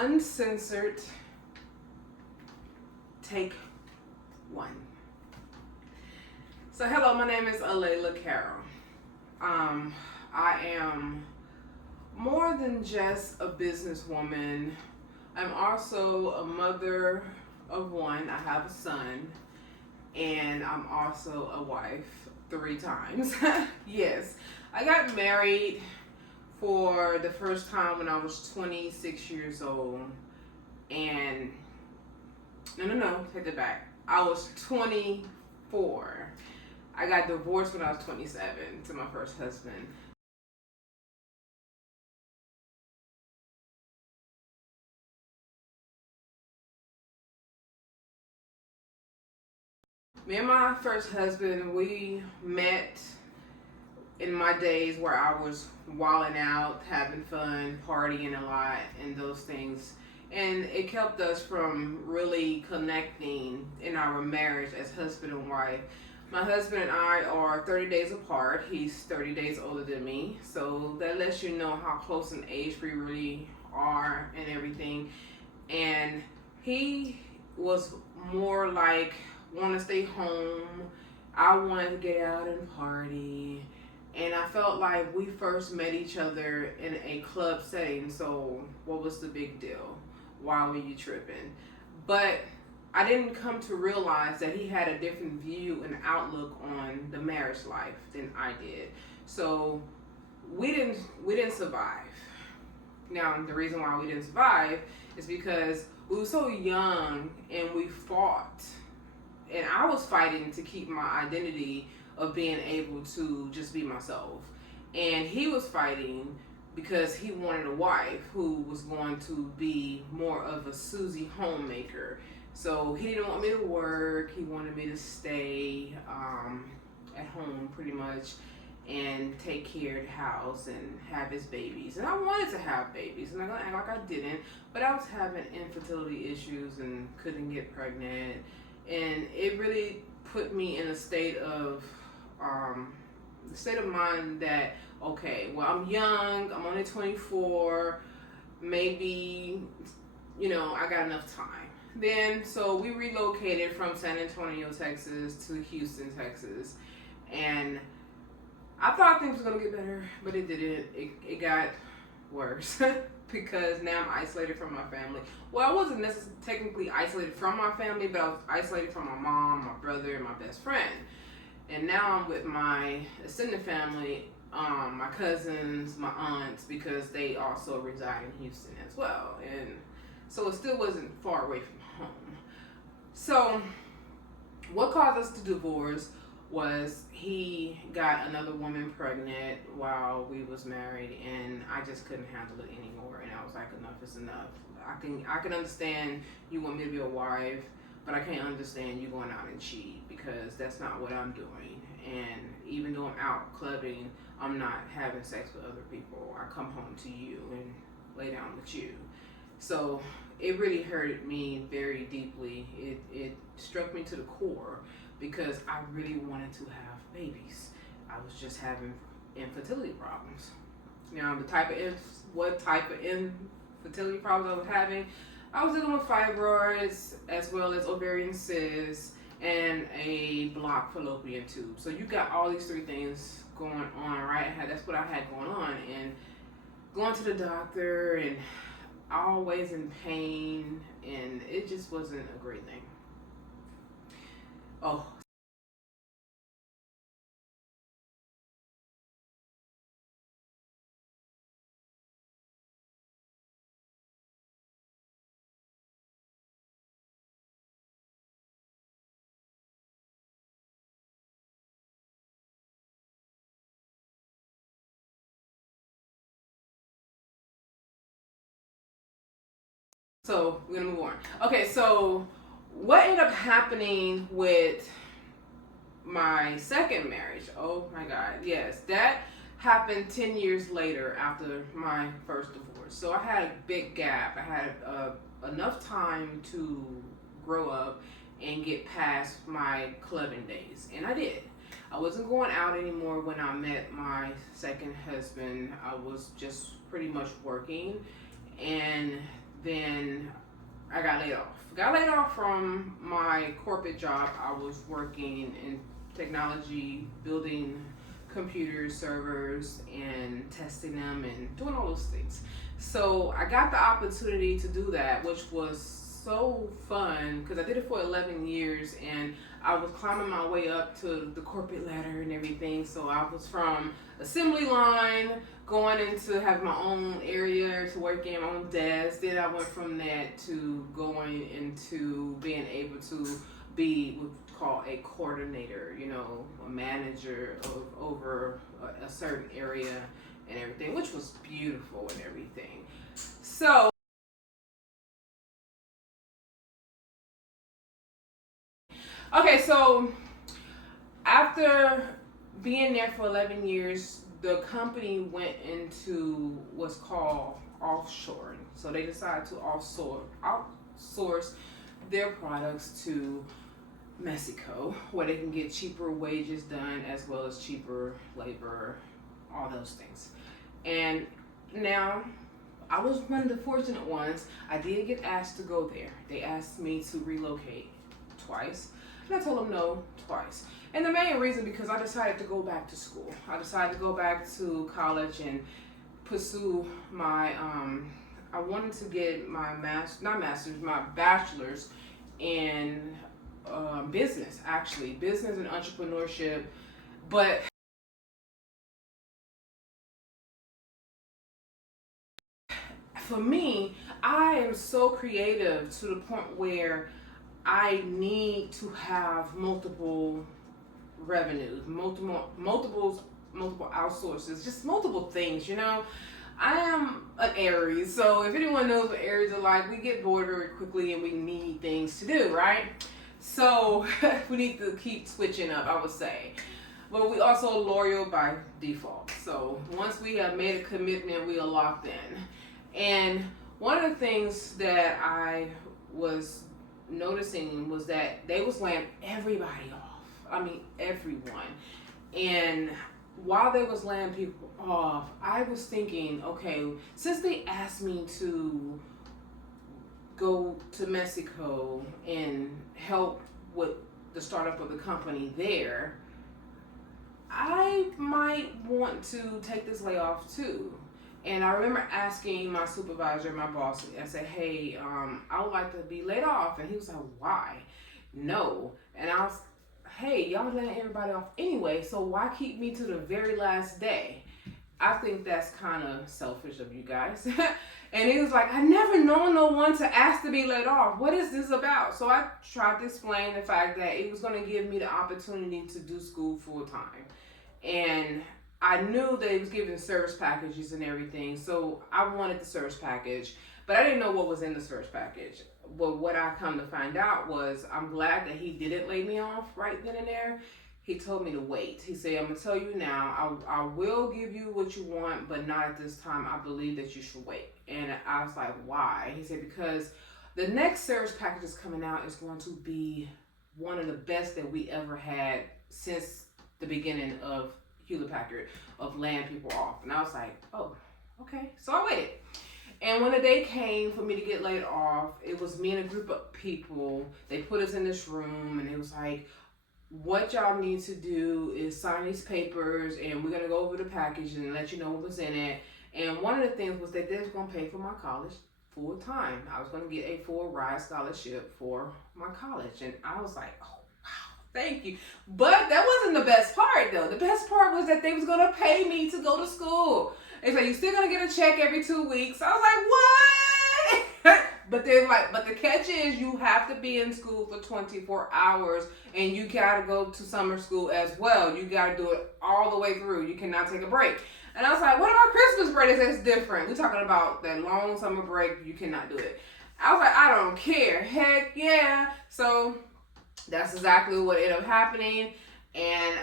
Uncensored, take 1. So hello, my name is Alaila Carroll. I am more than just a businesswoman. I'm also a mother of one. I have a son, and I'm also a wife 3 times. Yes, I got married for the first time when I was 26 years old, and no, take it back. I was 24. I got divorced when I was 27 to my first husband. Me and my first husband, we met in my days where I was wilding out, having fun, partying a lot, and those things. And it kept us from really connecting in our marriage as husband and wife. My husband and I are 30 days apart. He's 30 days older than me. So that lets you know how close in age we really are and everything. And he was more like, want to stay home. I wanted to get out and party. And I felt like we first met each other in a club setting. So what was the big deal? Why were you tripping? But I didn't come to realize that he had a different view and outlook on the marriage life than I did. So we didn't survive. Now, the reason why we didn't survive is because we were so young and we fought. And I was fighting to keep my identity of being able to just be myself. And he was fighting because he wanted a wife who was going to be more of a Susie homemaker. So he didn't want me to work. He wanted me to stay at home pretty much and take care of the house and have his babies. And I wanted to have babies, and I'm gonna act like I didn't, but I was having infertility issues and couldn't get pregnant. And it really put me in a state of mind that, okay, well, I'm young, I'm only 24, maybe, I got enough time. Then, so we relocated from San Antonio, Texas to Houston, Texas. And I thought things were going to get better, but it didn't. It got worse because now I'm isolated from my family. Well, I wasn't necessarily technically isolated from my family, but I was isolated from my mom, my brother, and my best friend. And now I'm with my extended family, my cousins, my aunts, because they also reside in Houston as well. And so it still wasn't far away from home. So what caused us to divorce was he got another woman pregnant while we was married, and I just couldn't handle it anymore. And I was like, enough is enough. I can understand you want me to be a wife, but I can't understand you going out and cheat, because that's not what I'm doing. And even though I'm out clubbing, I'm not having sex with other people. I come home to you and lay down with you. So it really hurted me very deeply. It struck me to the core because I really wanted to have babies. I was just having infertility problems. What type of infertility problems I was having? I was dealing with fibroids as well as ovarian cysts and a blocked fallopian tube. So you got all these 3 things going on, right? That's what I had going on, and going to the doctor and always in pain, and it just wasn't a great thing. Oh. So we're gonna move on. Okay, so what ended up happening with my second marriage? Oh my God, yes, that happened 10 years later after my first divorce. So I had a big gap. I had enough time to grow up and get past my clubbing days, and I did. I wasn't going out anymore when I met my second husband. I was just pretty much working, and then I got laid off. Got laid off from my corporate job. I was working in technology, building computers, servers, and testing them and doing all those things. So I got the opportunity to do that, which was so fun because I did it for 11 years and I was climbing my way up to the corporate ladder and everything. So I was from assembly line going into have my own area to work in, my own desk. Then I went from that to going into being able to be what's called a coordinator, a manager over a certain area and everything, which was beautiful and everything. So okay, so after being there for 11 years, the company went into what's called offshoring. So they decided to outsource their products to Mexico, where they can get cheaper wages done as well as cheaper labor, all those things. And now I was one of the fortunate ones. I did get asked to go there. They asked me to relocate twice. And I told them no twice. And the main reason because I decided to go back to school. I decided to go back to college and pursue my, I wanted to get my my bachelor's in business, actually. Business and entrepreneurship. But for me, I am so creative to the point where I need to have multiple revenues, multiple outsources, just multiple things, I am an Aries, so if anyone knows what Aries are like, we get bored very quickly and we need things to do, right? So we need to keep switching up, I would say. But we also loyal by default. So once we have made a commitment, we are locked in. And one of the things that I was noticing was that they was laying everybody off. I mean, everyone. And while they was laying people off, I was thinking, okay, since they asked me to go to Mexico and help with the startup of the company there, I might want to take this layoff too. And I remember asking my supervisor, my boss, I said, hey, I would like to be laid off. And he was like, why? No. And I was, hey, y'all letting everybody off anyway, so why keep me to the very last day? I think that's kind of selfish of you guys. And he was like, I never known no one to ask to be laid off. What is this about? So I tried to explain the fact that it was going to give me the opportunity to do school full time. And I knew that it was giving service packages and everything, so I wanted the service package, but I didn't know what was in the service package. But what I come to find out was I'm glad that he didn't lay me off right then and there. He told me to wait. He said, I'm going to tell you now, I will give you what you want, but not at this time. I believe that you should wait. And I was like, why? He said, because the next service package is coming out is going to be one of the best that we ever had since the beginning of Hewlett Packard, of laying people off. And I was like, oh, okay. So I waited. And when the day came for me to get laid off, it was me and a group of people. They put us in this room and it was like, what y'all need to do is sign these papers and we're going to go over the package and let you know what was in it. And one of the things was that they was going to pay for my college full time. I was going to get a full ride scholarship for my college. And I was like, oh, thank you. But that wasn't the best part though. The best part was that they was gonna pay me to go to school. They said, you still gonna get a check every 2 weeks. I was like, what? But the catch is you have to be in school for 24 hours and you gotta go to summer school as well. You gotta do it all the way through. You cannot take a break. And I was like, what about Christmas break? They said it's different. We're talking about that long summer break. You cannot do it. I was like, I don't care. Heck yeah. So that's exactly what ended up happening, and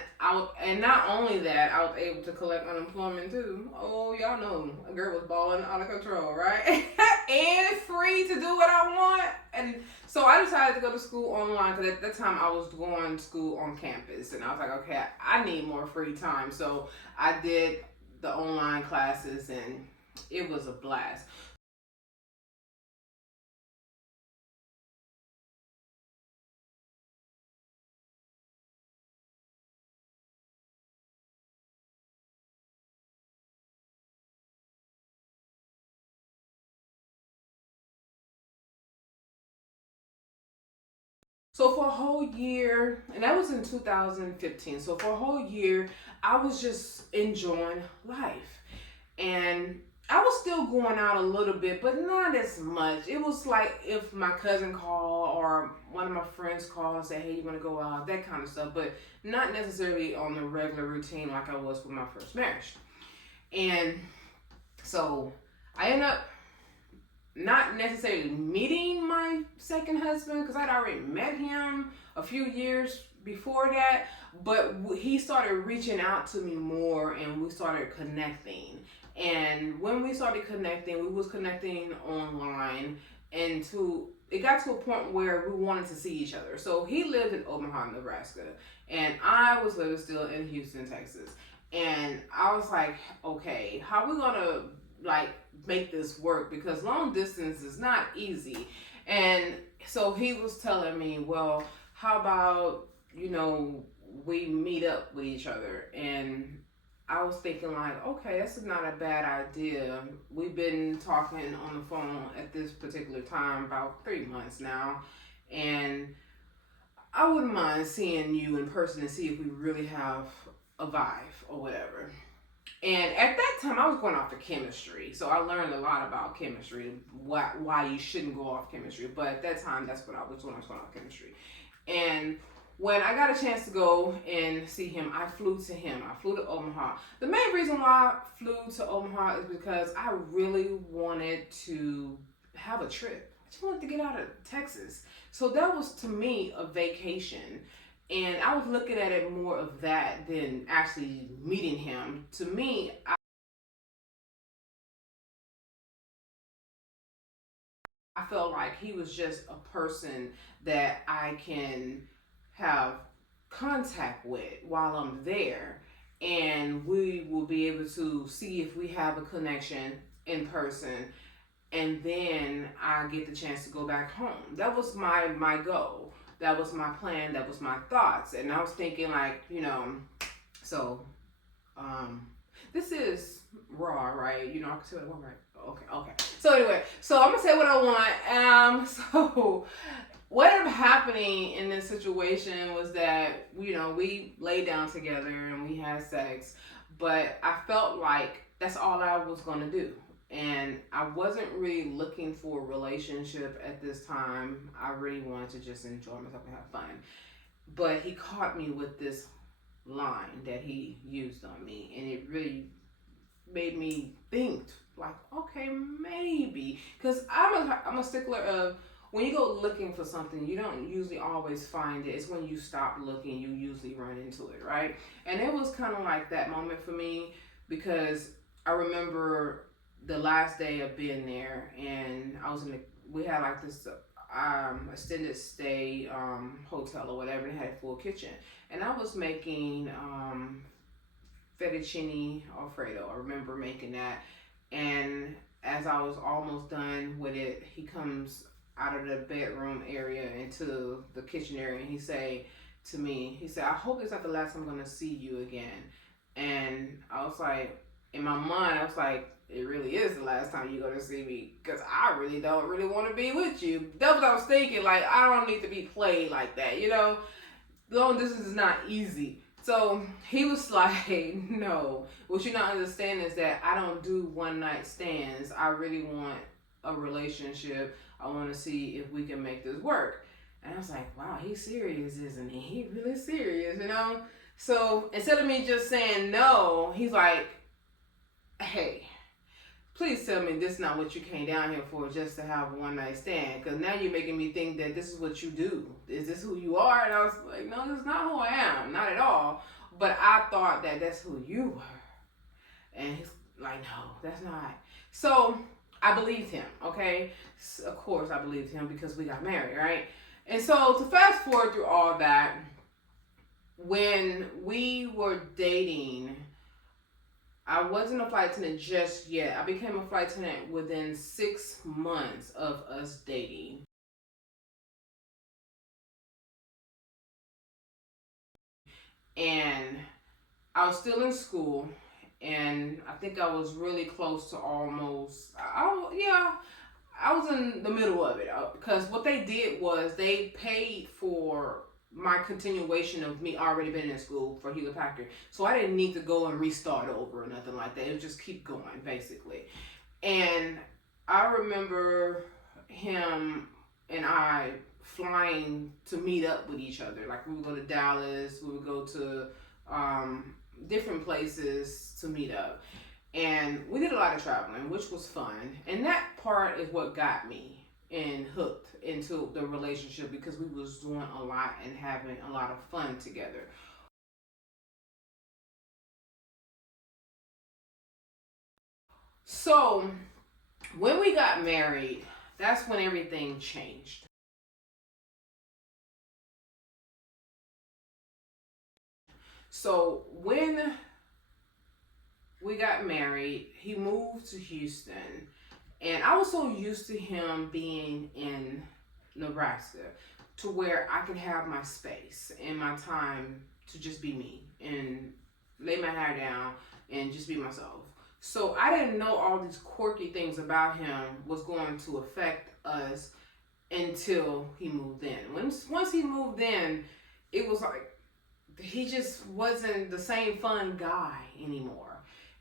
not only that, I was able to collect unemployment too. Oh, y'all know a girl was balling out of control, right? And free to do what I want. And so I decided to go to school online because at that time I was going to school on campus, and I was like, okay, I need more free time. So I did the online classes, and it was a blast. So for a whole year, and that was in 2015. So for a whole year, I was just enjoying life. And I was still going out a little bit, but not as much. It was like if my cousin called or one of my friends called and said, "Hey, you want to go out?" That kind of stuff, but not necessarily on the regular routine like I was with my first marriage. And so I ended up not necessarily meeting my second husband because I'd already met him a few years before that, but he started reaching out to me more and we started connecting. And when we started connecting, we was connecting online, and it got to a point where we wanted to see each other. So he lived in Omaha, Nebraska, and I was living still in Houston, Texas. And I was like, okay, how are we gonna like make this work, because long distance is not easy. And so he was telling me, well, how about, we meet up with each other. And I was thinking like, okay, that's not a bad idea. We've been talking on the phone at this particular time about 3 months now, and I wouldn't mind seeing you in person and see if we really have a vibe or whatever. And at that time, I was going off of chemistry, so I learned a lot about chemistry, why you shouldn't go off chemistry. But at that time, that's what I was doing. I was going off chemistry. And when I got a chance to go and see him, I flew to him. I flew to Omaha. The main reason why I flew to Omaha is because I really wanted to have a trip. I just wanted to get out of Texas. So that was, to me, a vacation. And I was looking at it more of that than actually meeting him. To me, I felt like he was just a person that I can have contact with while I'm there. And we will be able to see if we have a connection in person. And then I get the chance to go back home. That was my goal. That was my plan. That was my thoughts. And I was thinking like, so this is raw, right? I can say what I want, right? Okay. So anyway, so I'm gonna say what I want. So what ended up happening in this situation was that, we laid down together and we had sex, but I felt like that's all I was gonna do. And I wasn't really looking for a relationship at this time. I really wanted to just enjoy myself and have fun. But he caught me with this line that he used on me, and it really made me think like, okay, maybe, because I'm a stickler of, when you go looking for something, you don't usually always find it. It's when you stop looking, you usually run into it, right? And it was kind of like that moment for me, because I remember the last day of being there, and we had like this extended stay hotel or whatever, and it had a full kitchen, and I was making fettuccine alfredo. I remember making that, and as I was almost done with it, he comes out of the bedroom area into the kitchen area, and he said, "I hope it's not the last time I'm gonna see you again." And I was like, in my mind, I was like, it really is the last time you're gonna see me, because I really don't really want to be with you. That's what I was thinking. Like, I don't need to be played like that, Long distance is not easy. So he was like, no, what you're not understanding is that I don't do one night stands. I really want a relationship. I want to see if we can make this work. And I was like, wow, he's serious, isn't he? He really serious, So instead of me just saying no, he's like, hey, please tell me this is not what you came down here for, just to have a one night stand. Because now you're making me think that this is what you do. Is this who you are? And I was like, no, this is not who I am. Not at all. But I thought that that's who you were. And he's like, no, that's not. So I believed him, okay? Of course I believed him, because we got married, right? And so to fast forward through all that, when we were dating, I wasn't a flight attendant just yet. I became a flight attendant within 6 months of us dating. And I was still in school, and I think I was really close to almost, I was in the middle of it because what they did was they paid for my continuation of me already been in school for Hewlett Packard. So I didn't need to go and restart over or nothing like that. It would just keep going, basically. And I remember him and I flying to meet up with each other. Like, we would go to Dallas, we would go to different places to meet up. And we did a lot of traveling, which was fun. And that part is what got me and hooked into the relationship, because we was doing a lot and having a lot of fun together. So when we got married, that's when everything changed. So when we got married, he moved to Houston, and I was so used to him being in Nebraska to where I could have my space and my time to just be me and lay my hair down and just be myself. So I didn't know all these quirky things about him was going to affect us until he moved in. Once he moved in, it was like he just wasn't the same fun guy anymore.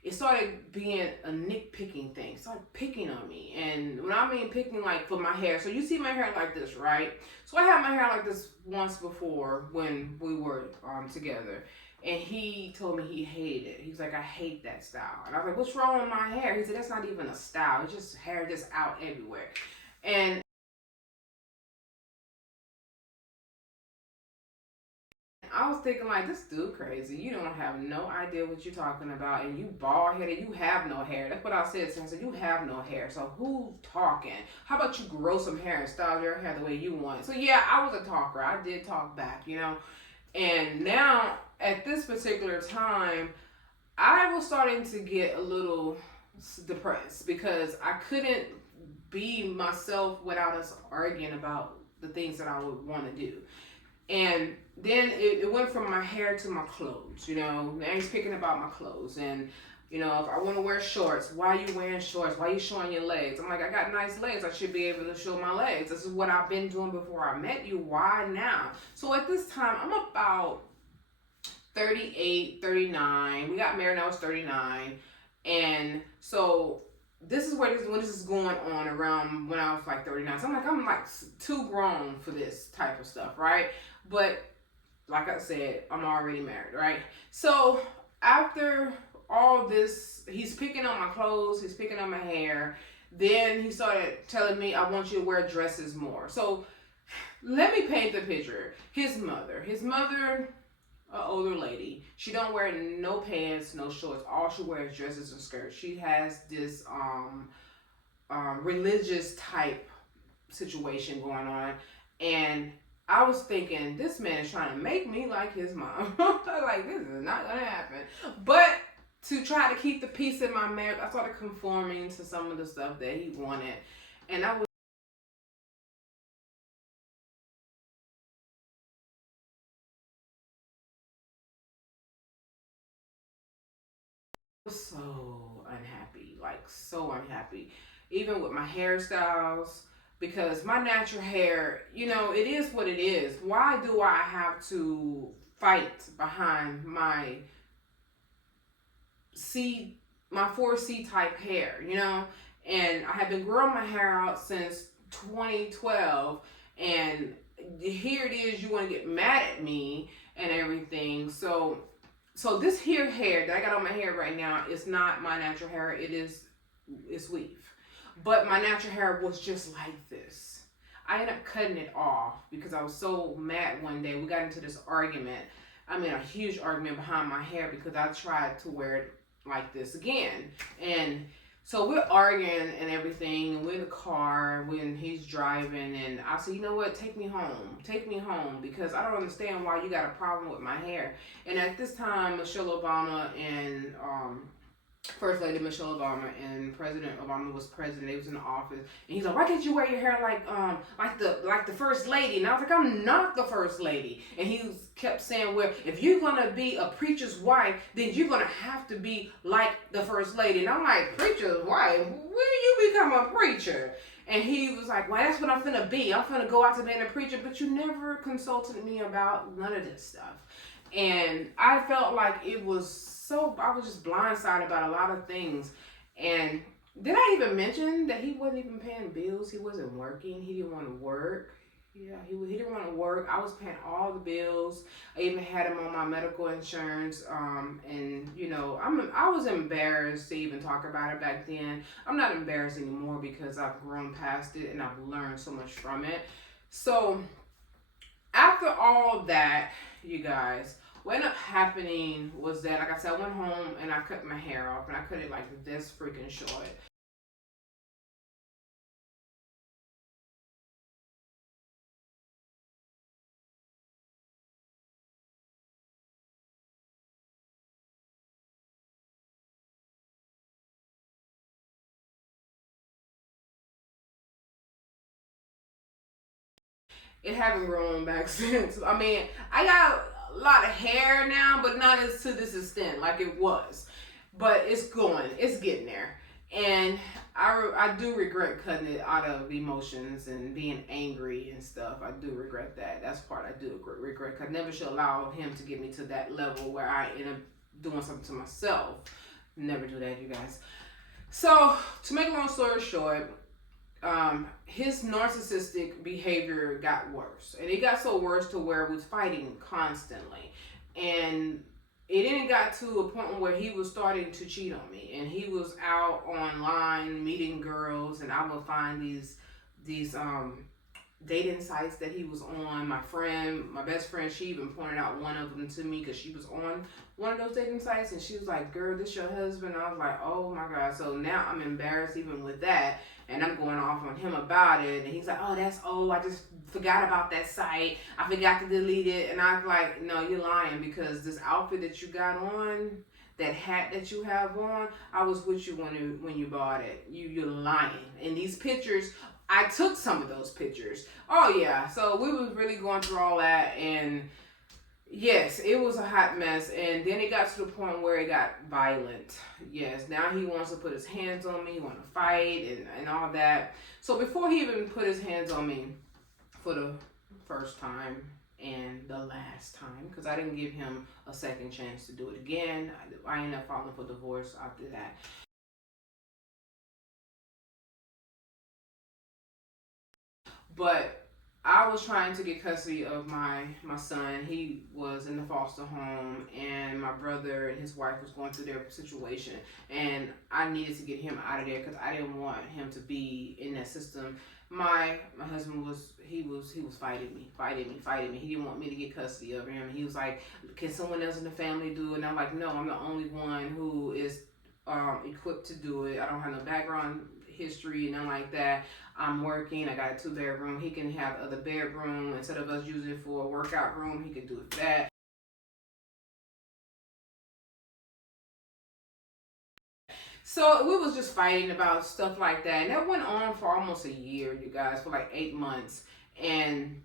It started being a nitpicking thing. It started picking on me. And when I mean picking, like for my hair, so you see my hair like this, right? So I had my hair like this once before when we were together. And he told me he hated it. He was like, I hate that style. And I was like, what's wrong with my hair? He said, that's not even a style. It's just hair just out everywhere. And I was thinking, like, this dude crazy. You don't have no idea what you're talking about, and you bald headed. You have no hair. That's what I said to him. I said, you have no hair. So who's talking? How about you grow some hair and style your hair the way you want? So yeah, I was a talker. I did talk back, you know. And now at this particular time, I was starting to get a little depressed because I couldn't be myself without us arguing about the things that I would want to do. And then it went from my hair to my clothes, you know. Now he's picking about my clothes. And, you know, if I want to wear shorts, why are you wearing shorts? Why are you showing your legs? I'm like, I got nice legs. I should be able to show my legs. This is what I've been doing before I met you. Why now? So at this time, I'm about 38, 39. We got married when I was 39. And so this is when this is going on around when I was like 39. So I'm like too grown for this type of stuff, right? But like I said, I'm already married, right? So after all this, he's picking on my clothes, he's picking on my hair. Then he started telling me, I want you to wear dresses more. So let me paint the picture. His mother, an older lady. She don't wear no pants, no shorts. All she wears dresses and skirts. She has this religious type situation going on, and I was thinking, this man is trying to make me like his mom. Like, this is not gonna happen. But to try to keep the peace in my marriage, I started conforming to some of the stuff that he wanted, and I was so unhappy, like so unhappy, even with my hairstyles, because my natural hair, you know, it is what it is. Why do I have to fight behind my C, my 4C type hair, you know? And I have been growing my hair out since 2012, and here it is, you want to get mad at me and everything. So this here hair that I got on my hair right now is not my natural hair. It's weave. But my natural hair was just like this. I ended up cutting it off because I was so mad one day. We got into this argument. I mean, a huge argument behind my hair because I tried to wear it like this again. And so we're arguing and everything, and we're in the car when he's driving, and I said, you know what, take me home, because I don't understand why you got a problem with my hair. And at this time, Michelle Obama and First Lady Michelle Obama and President Obama was president. They was in the office, and he's like, "Why can't you wear your hair like the First Lady?" And I was like, "I'm not the First Lady." And he kept saying, "Well, if you're gonna be a preacher's wife, then you're gonna have to be like the First Lady." And I'm like, "Preacher's wife? When do you become a preacher?" And he was like, well, that's what I'm finna be. I'm finna go out to being a preacher, but you never consulted me about none of this stuff. And I felt like I was just blindsided about a lot of things. And did I even mention that he wasn't even paying bills? He wasn't working. He didn't want to work. Yeah, he didn't want to work. I was paying all the bills. I even had him on my medical insurance. And I was embarrassed to even talk about it back then. I'm not embarrassed anymore because I've grown past it and I've learned so much from it. So after all that, you guys, what ended up happening was that, like I said, I went home and I cut my hair off, and I cut it like this freaking short. It haven't grown back since. I mean, I got a lot of hair now, but not as to this extent like it was. But it's going. It's getting there. And I do regret cutting it out of emotions and being angry and stuff. I do regret that. That's part I do regret. I never should allow him to get me to that level where I end up doing something to myself. Never do that, you guys. So, to make a long story short, his narcissistic behavior got worse, and it got so worse to where we was fighting constantly, and it then got to a point where he was starting to cheat on me, and he was out online meeting girls, and I would find these dating sites that he was on. My best friend, she even pointed out one of them to me because she was on one of those dating sites, and she was like, girl, this your husband? I was like, oh my God. So now I'm embarrassed even with that, and I'm going off on him about it, and he's like, oh, that's old, I just forgot about that site, I forgot to delete it. And I was like, no, you're lying, because this outfit that you got on, that hat that you have on, I was with you when you bought it. You're lying. And these pictures, I took some of those pictures. Oh yeah, so we was really going through all that, and yes, it was a hot mess. And then it got to the point where it got violent. Yes, now he wants to put his hands on me, he want to fight and all that. So before he even put his hands on me for the first time and the last time, because I didn't give him a second chance to do it again, I ended up filing for divorce after that. But I was trying to get custody of my son. He was in the foster home, and my brother and his wife was going through their situation, and I needed to get him out of there because I didn't want him to be in that system. My husband was fighting me. He didn't want me to get custody of him. He was like, can someone else in the family do it? And I'm like, no, I'm the only one who is equipped to do it. I don't have no background history and nothing like that. I'm working. I got a 2-bedroom. He can have the other bedroom. Instead of us using it for a workout room, he can do it for that. So we was just fighting about stuff like that. And that went on for almost a year, you guys, for like 8 months. And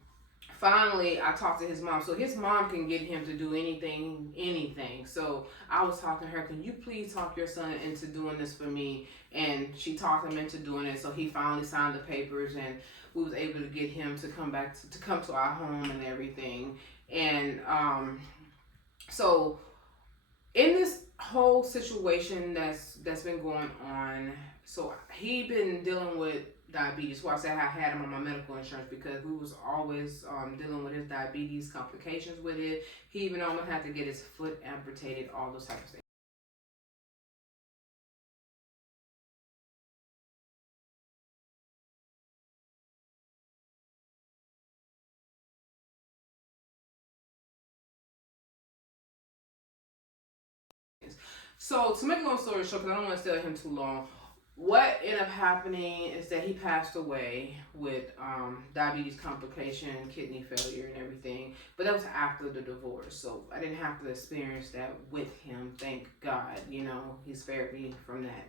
finally, I talked to his mom. So his mom can get him to do anything. So I was talking to her, can you please talk your son into doing this for me? And she talked him into doing it. So he finally signed the papers, and we was able to get him to come back to come to our home and everything. And so in this whole situation that's been going on, so he been dealing with diabetes. So I said I had him on my medical insurance because we was always dealing with his diabetes complications with it. He even almost had to get his foot amputated, all those types of things. So to make a long story short, because I don't want to stay with him too long, what ended up happening is that he passed away with diabetes complication, kidney failure, and everything. But that was after the divorce, so I didn't have to experience that with him. Thank God, he spared me from that.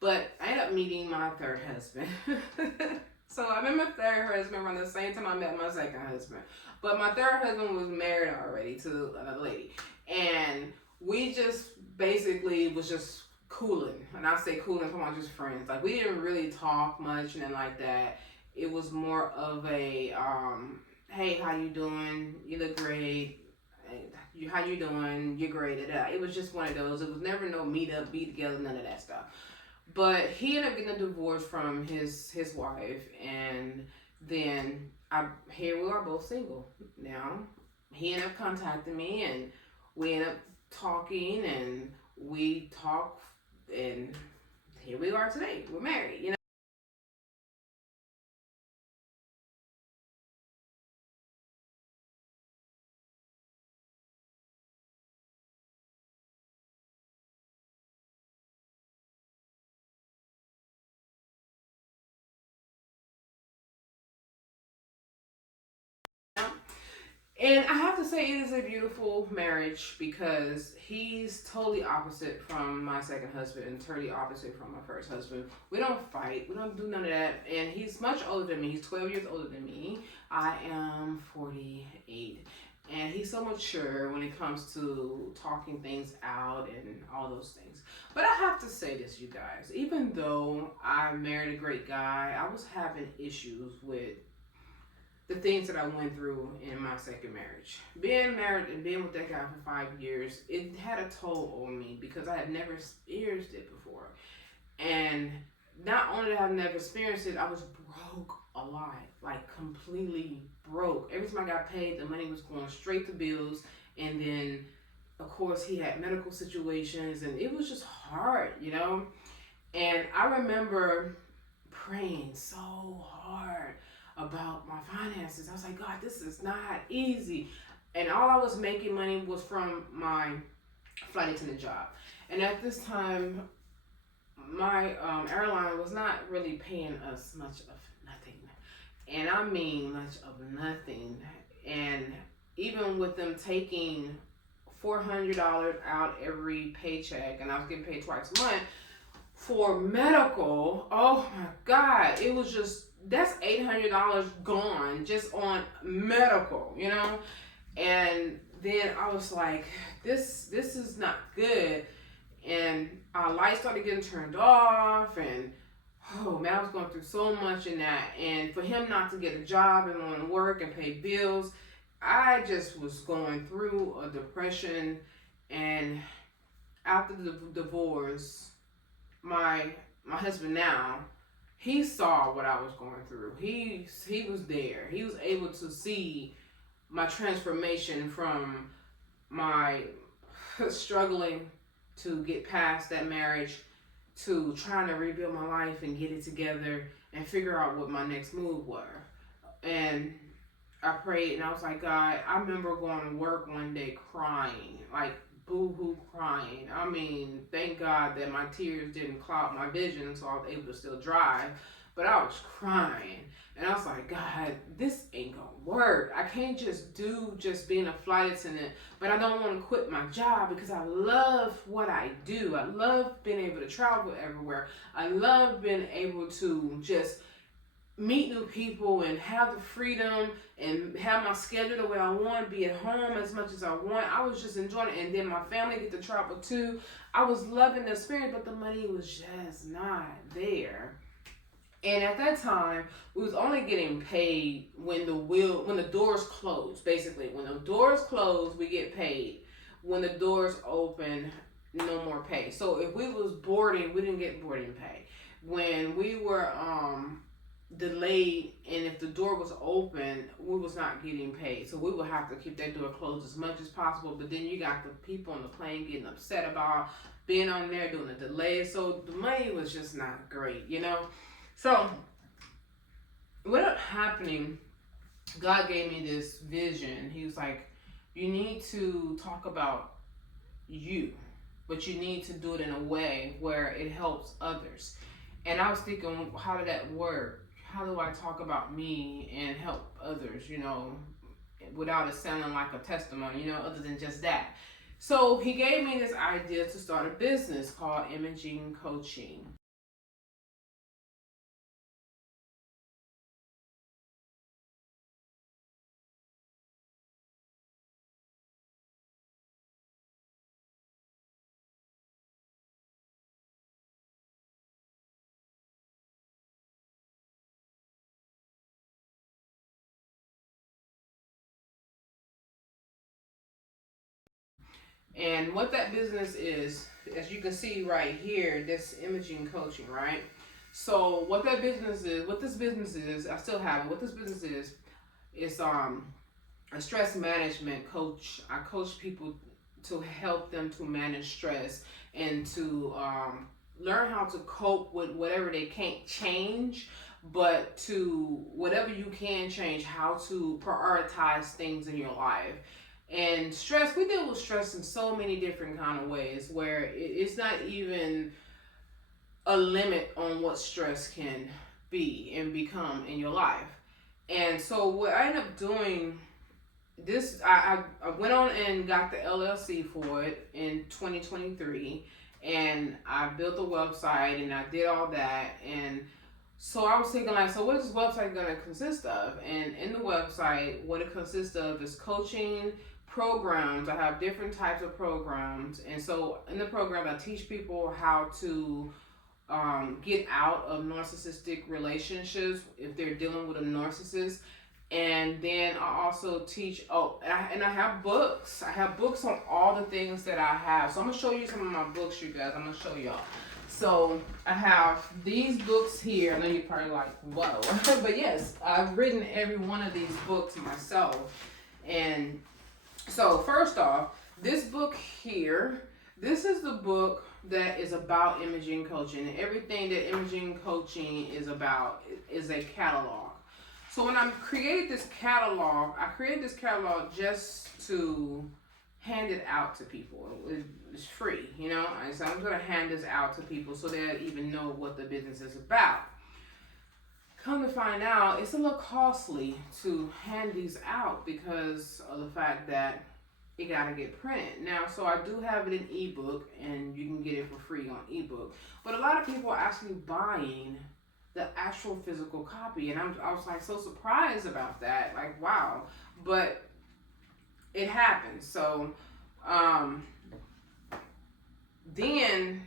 But I ended up meeting my third husband. So I met my third husband around the same time I met my second husband. But my third husband was married already to another lady, and we just basically was just cooling. And I say cooling, come on, just friends. Like, we didn't really talk much and then like that. It was more of a, hey, how you doing? You look great. How you doing? You're great. It was just one of those. It was never no meet up, be together, none of that stuff. But he ended up getting a divorce from his wife, and then here we are both single now. He ended up contacting me, and we ended up talking, and we talked, and here we are today. We're married, you know. And I have to say, it is a beautiful marriage because he's totally opposite from my second husband and totally opposite from my first husband. We don't fight. We don't do none of that. And he's much older than me. He's 12 years older than me. I am 48. And he's so mature when it comes to talking things out and all those things. But I have to say this, you guys. Even though I married a great guy, I was having issues with the things that I went through in my second marriage. Being married and being with that guy for 5 years, it had a toll on me because I had never experienced it before. And not only did I never experienced it, I was broke a lot, like completely broke. Every time I got paid, the money was going straight to bills. And then, of course, he had medical situations, and it was just hard, you know? And I remember praying so hard about my finances. I was like, God, this is not easy. And all I was making money was from my flight attendant job. And at this time, my airline was not really paying us much of nothing. And I mean much of nothing. And even with them taking $400 out every paycheck, and I was getting paid twice a month for medical, oh my God, it was just, that's $800 gone just on medical, you know? And then I was like, this is not good. And our lights started getting turned off, and oh man, I was going through so much in that. And for him not to get a job and want to work and pay bills, I just was going through a depression. And after the divorce, my husband now, he saw what I was going through. He was there. He was able to see my transformation from my struggling to get past that marriage to trying to rebuild my life and get it together and figure out what my next move were. And I prayed, and I was like, God, I remember going to work one day crying, like boo-hoo crying. I mean, thank God that my tears didn't cloud my vision, so I was able to still drive. But I was crying, and I was like, God, this ain't gonna work. I can't just being a flight attendant, but I don't want to quit my job because I love what I do. I love being able to travel everywhere. I love being able to just meet new people and have the freedom and have my schedule the way I want, be at home as much as I want. I was just enjoying it. And then my family get to travel too. I was loving the experience, but the money was just not there. And at that time, we was only getting paid when the doors closed. Basically, when the doors closed, we get paid. When the doors open, no more pay. So if we was boarding, we didn't get boarding pay. When we were delayed, and if the door was open, we was not getting paid. So we would have to keep that door closed as much as possible. But then you got the people on the plane getting upset about being on there doing the delay. So the money was just not great, you know. So what ended up happening, God gave me this vision. He was like, you need to talk about you, but you need to do it in a way where it helps others. And I was thinking, how did that work? How do I talk about me and help others, you know, without it sounding like a testimony, you know, other than just that. So he gave me this idea to start a business called Imaging Coaching. And what that business is, as you can see right here, this imaging coaching, right? So what that business is, what this business is, I still have it. What this business is a stress management coach. I coach people to help them to manage stress and to learn how to cope with whatever they can't change, but to whatever you can change, how to prioritize things in your life. And stress, we deal with stress in so many different kind of ways where it's not even a limit on what stress can be and become in your life. And so what I ended up doing, this I went on and got the LLC for it in 2023, and I built a website and I did all that. And so I was thinking, like, so what is this website going to consist of? And in the website, what it consists of is coaching programs. I have different types of programs, and so in the program I teach people how to get out of narcissistic relationships if they're dealing with a narcissist. And then I also teach, and I have books. I have books on all the things that I have. So I'm going to show you some of my books, you guys. I'm going to show y'all. So I have these books here. I know you're probably like, whoa. But yes, I've written every one of these books myself. And so first off, this book here, this is the book that is about imaging coaching. And everything that imaging coaching is about is a catalog. So when I created this catalog, just to hand it out to people. It's free, you know. And so I'm going to hand this out to people so they even know what the business is about. Come to find out, it's a little costly to hand these out because of the fact that it got to get printed. Now, so I do have it in ebook, and you can get it for free on ebook. But a lot of people are actually buying the actual physical copy, and I was like so surprised about that, like wow. But it happened. So then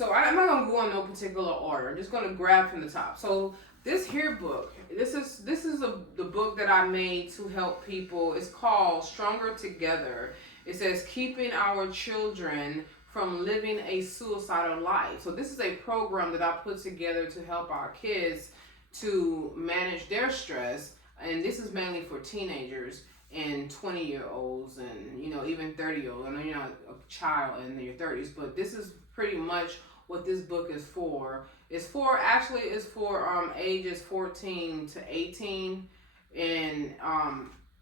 I'm not gonna go in no particular order. I'm just gonna grab from the top. So this here book, this is the book that I made to help people. It's called Stronger Together. It says keeping our children from living a suicidal life. So this is a program that I put together to help our kids to manage their stress. And this is mainly for teenagers and 20-year-olds and, you know, even 30-year-olds. I know you're not a child in your 30s, but this is pretty much what this book is for. It's for ages 14 to 18. And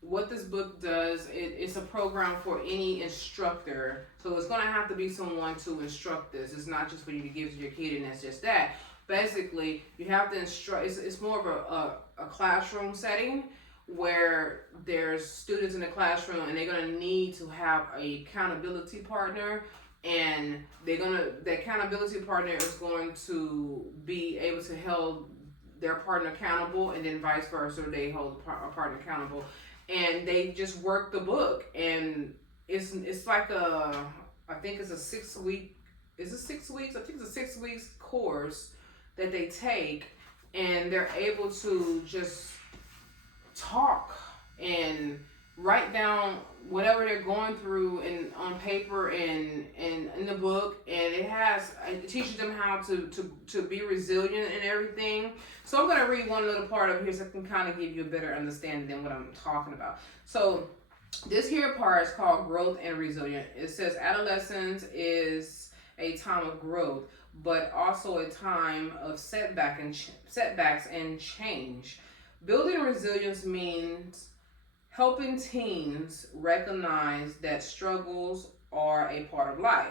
what this book does, it's a program for any instructor. So it's going to have to be someone to instruct this. It's not just for you to give to your kid and that's just that. Basically, you have to instruct. It's more of a classroom setting where there's students in the classroom and they're going to need to have a accountability partner. And the accountability partner is going to be able to hold their partner accountable, and then vice versa, they hold a partner accountable. And they just work the book, and it's like I think it's a 6 week. Is it 6 weeks? I think it's a 6 weeks course that they take, and they're able to just talk and write down whatever they're going through on paper and in the book, and it teaches them how to be resilient and everything. So I'm going to read one little part of here so I can kind of give you a better understanding than what I'm talking about. So this here part is called Growth and Resilience. It says adolescence is a time of growth, but also a time of setbacks and change. Building resilience means helping teens recognize that struggles are a part of life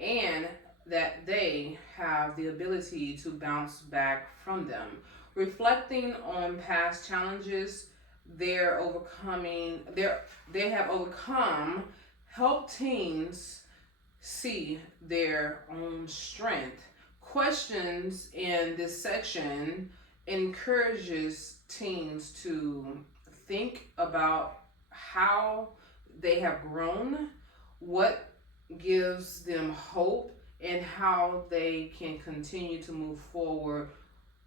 and that they have the ability to bounce back from them. Reflecting on past challenges they have overcome, help teens see their own strength. Questions in this section encourages teens to think about how they have grown, what gives them hope, and how they can continue to move forward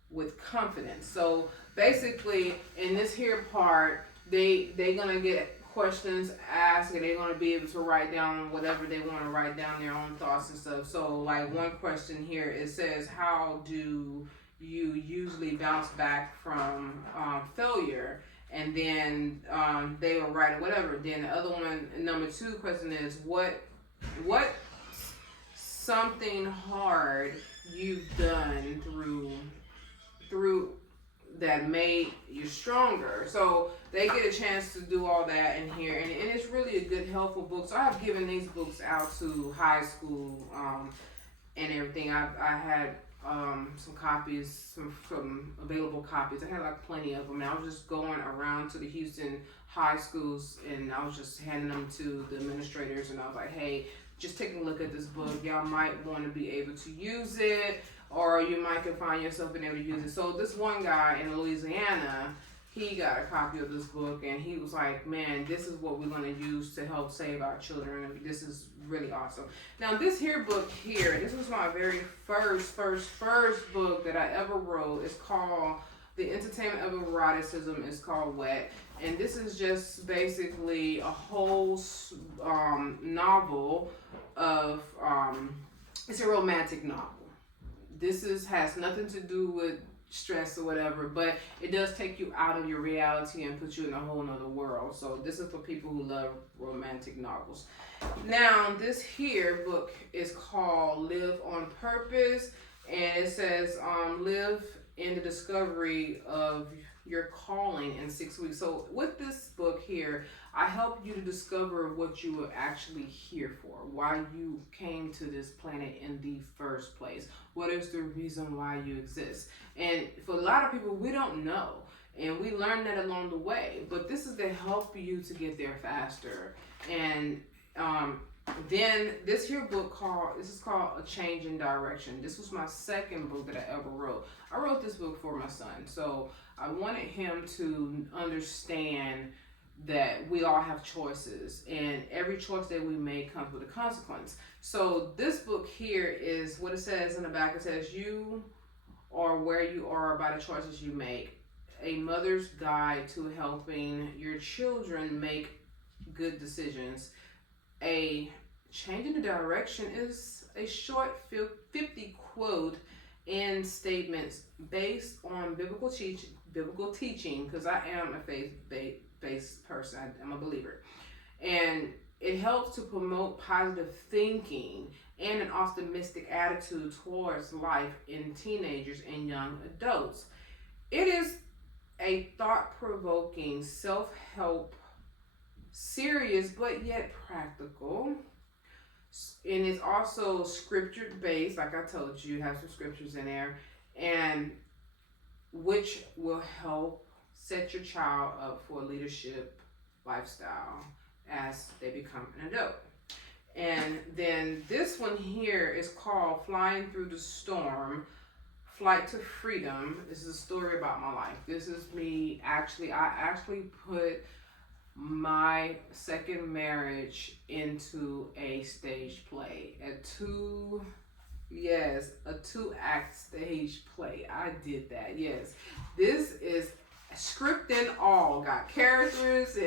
with confidence. So basically, in this here part, they're gonna get questions asked, and they're going to be able to write down whatever they want to write down, their own thoughts and stuff. So like one question here, it says, how do you usually bounce back from failure? And then they will write whatever. Then the other one, number 2 question is, what something hard you've done through that made you stronger. So they get a chance to do all that in here, and it's really a good, helpful book. So I have given these books out to high school and everything. I had some copies, some available copies. I had like plenty of them, and I was just going around to the Houston high schools, and I was just handing them to the administrators, and I was like, hey, just take a look at this book. Y'all might want to be able to use it, or you might can find yourself being able to use it. So this one guy in Louisiana, he got a copy of this book, and he was like, man, this is what we're going to use to help save our children. This is really awesome. Now this here book here, this was my very first book that I ever wrote. It's called The Entertainment of Eroticism. It's called Wet. And this is just basically a whole novel of, it's a romantic novel. This has nothing to do with stress or whatever, but it does take you out of your reality and put you in a whole nother world. So this is for people who love romantic novels. Now this here book is called Live on Purpose, and it says live in the discovery of your calling in 6 weeks. So with this book here, I help you to discover what you were actually here for, why you came to this planet in the first place. What is the reason why you exist? And for a lot of people, we don't know, and we learn that along the way. But this is to help you to get there faster. And then this here book this is called A Change in Direction. This was my second book that I ever wrote. I wrote this book for my son, so I wanted him to understand that we all have choices, and every choice that we make comes with a consequence. So this book here is what it says in the back. It says, you are where you are by the choices you make. A mother's guide to helping your children make good decisions. A change in the direction is a short 50 quote and statements based on biblical teaching, because I am a faith-based person. I'm a believer. And it helps to promote positive thinking and an optimistic attitude towards life in teenagers and young adults. It is a thought-provoking, self-help, serious but yet practical, and it's also scripture-based. Like I told you, have some scriptures in there, and which will help set your child up for a leadership lifestyle as they become an adult. And then this one here is called Flying Through the Storm, Flight to Freedom. This is a story about my life. This is me I actually put my second marriage into a stage play, a 2-act stage play. I did that. Yes, this is script and all, got characters,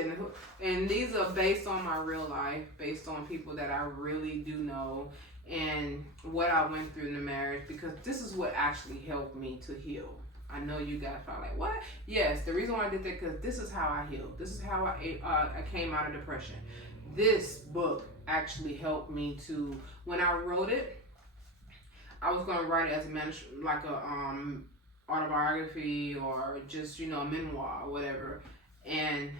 and these are based on my real life, based on people that I really do know, and what I went through in the marriage, because this is what actually helped me to heal. I know you guys probably like, what? Yes, the reason why I did that, because this is how I healed. This is how I came out of depression. This book actually helped me to, when I wrote it, I was going to write it as a autobiography, or just, a memoir or whatever. And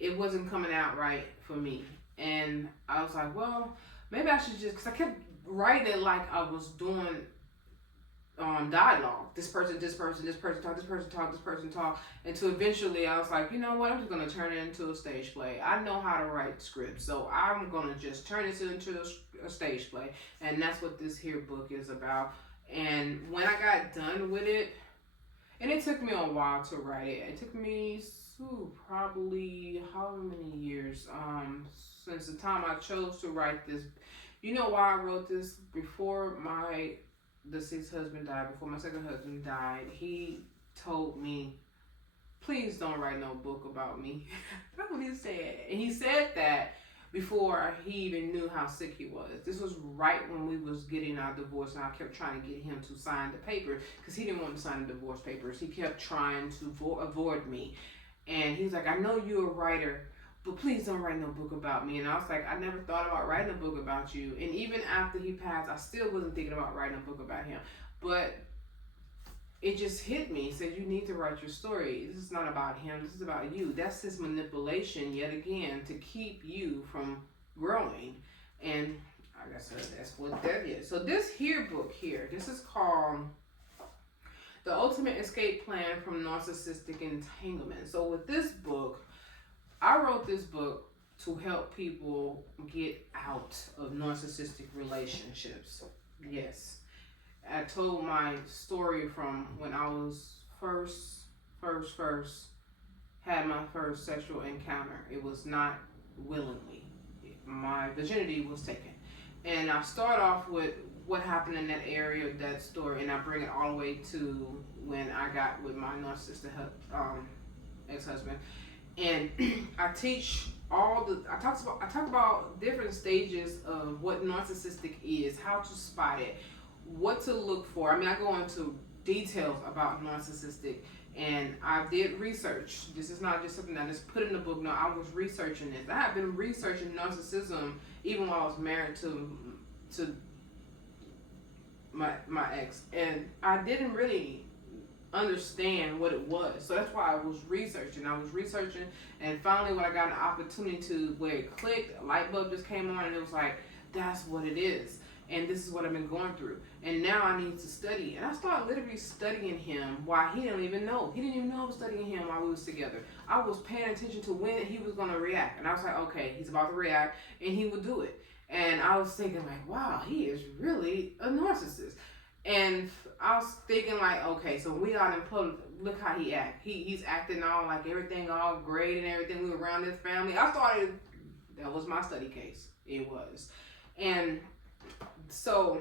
it wasn't coming out right for me. And I was like, well, maybe I should just, because I kept writing it like I was doing dialogue. This person talk, until eventually I was like, you know what, I'm just going to turn it into a stage play. I know how to write scripts, so I'm going to just turn it into a stage play. And that's what this here book is about. And when I got done with it, and it took me a while to write it. It took me probably how many years since the time I chose to write this. You know why I wrote this? Before my deceased husband died, before my second husband died, he told me please don't write no book about me. That's what he said. And he said that before he even knew how sick he was. This was right when we was getting our divorce, and I kept trying to get him to sign the paper because he didn't want to sign the divorce papers. He kept trying to avoid me. And he was like, I know you're a writer, but please don't write no book about me. And I was like, I never thought about writing a book about you. And even after he passed, I still wasn't thinking about writing a book about him. But it just hit me. It said, you need to write your story. This is not about him. This is about you. That's his manipulation, yet again, to keep you from growing. And like I said, that's what that is. So this here book here, this is called The Ultimate Escape Plan from Narcissistic Entanglement. So with this book, I wrote this book to help people get out of narcissistic relationships. Yes. I told my story from when I was first had my first sexual encounter. It was not willingly. My virginity was taken. And I start off with what happened in that area, that story, and I bring it all the way to when I got with my narcissistic ex-husband. And I teach I talk about different stages of what narcissistic is, how to spot it, what to look for. I mean, I go into details about narcissistic, and I did research. This is not just something I just put in the book. No, I was researching this. I have been researching narcissism even while I was married to my ex, and I didn't really understand what it was. So that's why I was researching, and finally when I got an opportunity to where it clicked, a light bulb just came on, and it was like, that's what it is. And this is what I've been going through. And now I need to study. And I started literally studying him while he didn't even know. He didn't even know I was studying him while we was together. I was paying attention to when he was going to react. And I was like, okay, he's about to react. And he would do it. And I was thinking like, wow, he is really a narcissist. And I was thinking like, okay, so we out in public, look how he act. He's acting all like everything all great and everything. We were around his family. That was my study case. It was. And so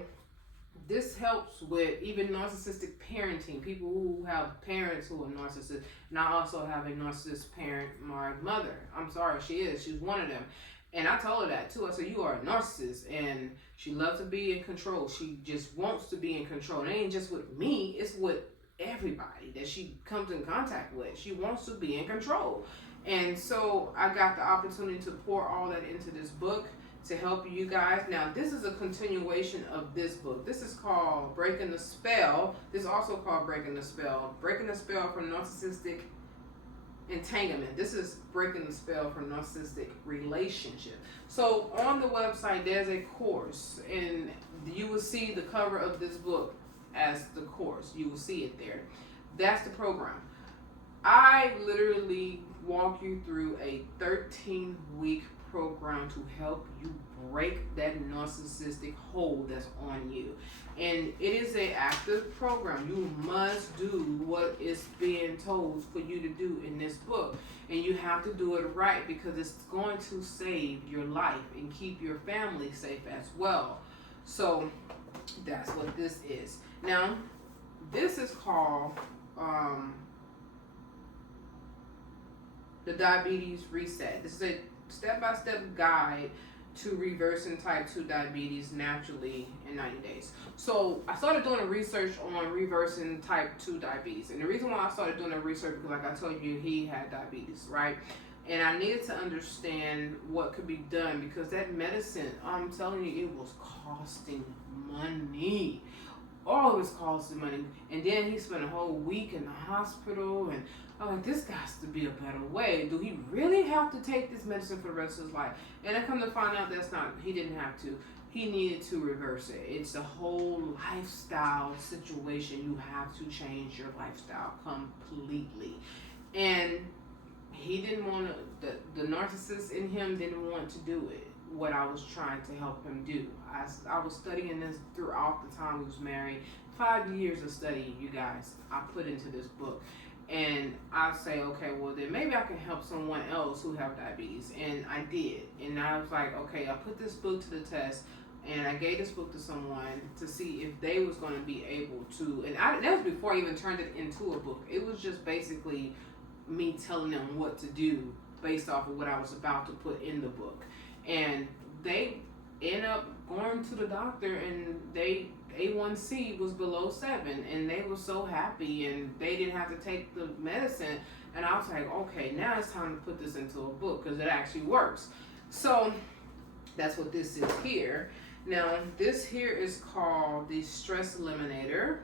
this helps with even narcissistic parenting. People who have parents who are narcissists. And I also have a narcissist parent, my mother. I'm sorry, she's one of them. And I told her that too. I said, you are a narcissist, and she loves to be in control. She just wants to be in control. It ain't just with me, it's with everybody that she comes in contact with. She wants to be in control. And so I got the opportunity to pour all that into this book to help you guys. Now, this is a continuation of this book. This is called Breaking the Spell. This is also called Breaking the Spell. Breaking the Spell from Narcissistic Entanglement. This is Breaking the Spell from Narcissistic Relationship. So on the website, there's a course, and you will see the cover of this book as the course. You will see it there. That's the program. I literally walk you through a 13-week program to help you break that narcissistic hold that's on you. And it is an active program. You must do what is being told for you to do in this book. And you have to do it right, because it's going to save your life and keep your family safe as well. So that's what this is. Now, this is called the Diabetes Reset. This is a step-by-step guide to reversing type 2 diabetes naturally in 90 days. So I started doing a research on reversing type 2 diabetes. And the reason why I started doing the research, because like I told you, he had diabetes, right? And I needed to understand what could be done, because that medicine, I'm telling you, it was costing money. Oh, it was costing money. And then he spent a whole week in the hospital, and I'm like, this has to be a better way. Do he really have to take this medicine for the rest of his life? And I come to find out that's not, he didn't have to. He needed to reverse it. It's a whole lifestyle situation. You have to change your lifestyle completely. And he didn't want to, the narcissist in him didn't want to do it, what I was trying to help him do. I was studying this throughout the time we was married. 5 years of studying, you guys, I put into this book. And I say, okay, well then maybe I can help someone else who have diabetes. And I did. And I was like, okay, I put this book to the test, and I gave this book to someone to see if they was going to be able to, and that was before I even turned it into a book. It was just basically me telling them what to do based off of what I was about to put in the book. And they end up going to the doctor, and they A1C was below 7, and they were so happy, and they didn't have to take the medicine. And I was like, okay, now it's time to put this into a book because it actually works. So that's what this is here. Now, this here is called the Stress Eliminator.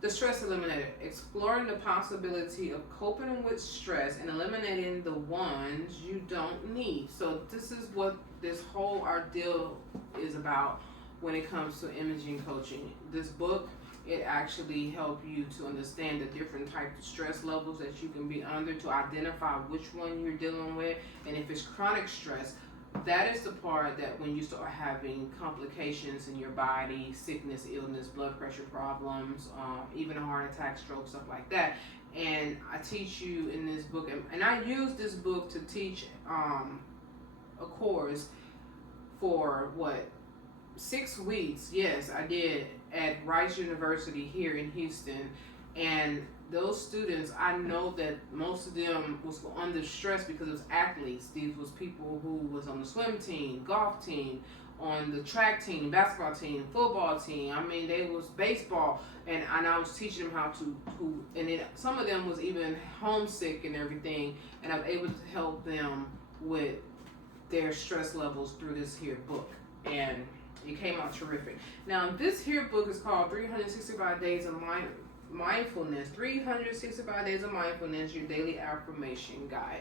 The Stress Eliminator, exploring the possibility of coping with stress and eliminating the ones you don't need. So this is what this whole ordeal is about when it comes to imaging coaching. This book, it actually helps you to understand the different types of stress levels that you can be under, to identify which one you're dealing with. And if it's chronic stress, that is the part that when you start having complications in your body, sickness, illness, blood pressure problems, even a heart attack, stroke, stuff like that. And I teach you in this book, and I use this book to teach a course for 6 weeks. Yes, I did, at Rice University here in Houston. And those students, I know that most of them was under stress because it was athletes. These was people who was on the swim team, golf team, on the track team, basketball team, football team. I mean, they was baseball, and I was teaching them how to and then some of them was even homesick and everything, and I was able to help them with their stress levels through this here book, and it came out terrific. Now, this here book is called 365 Days of Mindfulness, 365 Days of Mindfulness, your daily affirmation guide.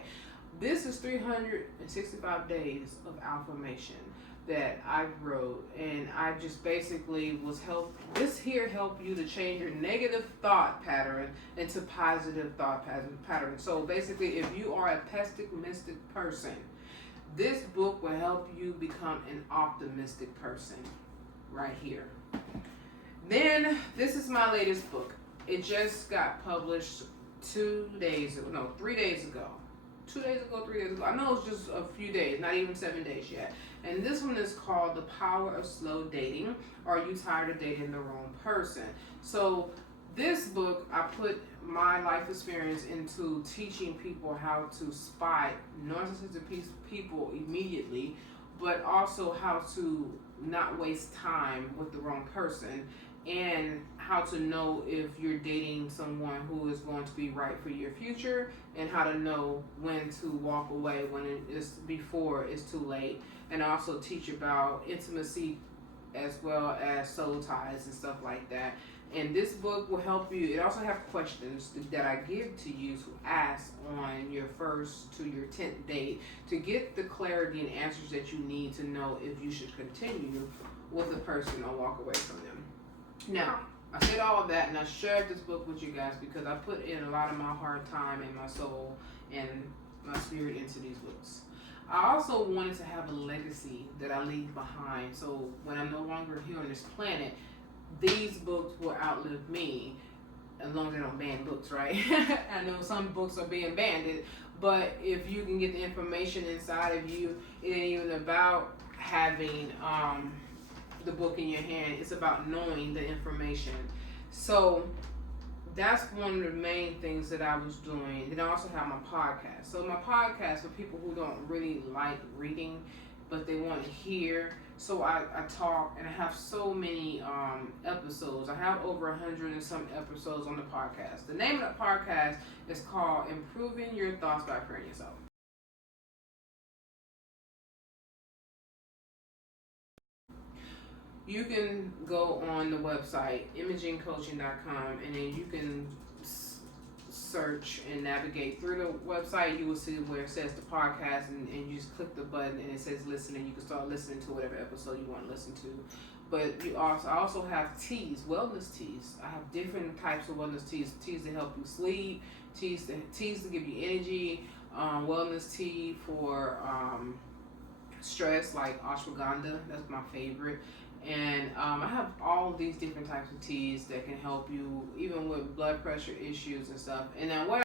This is 365 days of affirmation that I wrote, and I just basically this here help you to change your negative thought pattern into positive thought pattern. So basically, if you are a pessimistic person, this book will help you become an optimistic person right here. Then this is my latest book. It just got published 3 days ago. 3 days ago. I know it's just a few days, not even 7 days yet. And this one is called The Power of Slow Dating. Are you tired of dating the wrong person? So this book, I put my life experience into teaching people how to spot narcissistic people immediately, but also how to not waste time with the wrong person, and how to know if you're dating someone who is going to be right for your future, and how to know when to walk away when before it's too late. And also teach about intimacy as well as soul ties and stuff like that. And this book will help you. It also have questions that I give to you to ask on your first to your 10th date to get the clarity and answers that you need to know if you should continue with a person or walk away from them. Now, I said all of that, and I shared this book with you guys because I put in a lot of my hard time and my soul and my spirit into these books. I also wanted to have a legacy that I leave behind, so when I'm no longer here on this planet, these books will outlive me, as long as they don't ban books, right? I know some books are being banned, but if you can get the information inside of you, it ain't even about having the book in your hand. It's about knowing the information. So that's one of the main things that I was doing. Then I also have my podcast. So my podcast for people who don't really like reading, but they want to hear. So I talk, and I have so many episodes. I have over 100 and some episodes on the podcast. The name of the podcast is called Improving Your Thoughts by Freeing Yourself. You can go on the website, imagingcoaching.com, and then you can search and navigate through the website. You will see where it says the podcast, and you just click the button and it says listen, and you can start listening to whatever episode you want to listen to. But I also have teas, wellness teas. I have different types of wellness teas to help you sleep, teas to give you energy, wellness tea for stress, like ashwagandha, that's my favorite. And I have all these different types of teas that can help you even with blood pressure issues and stuff. And then what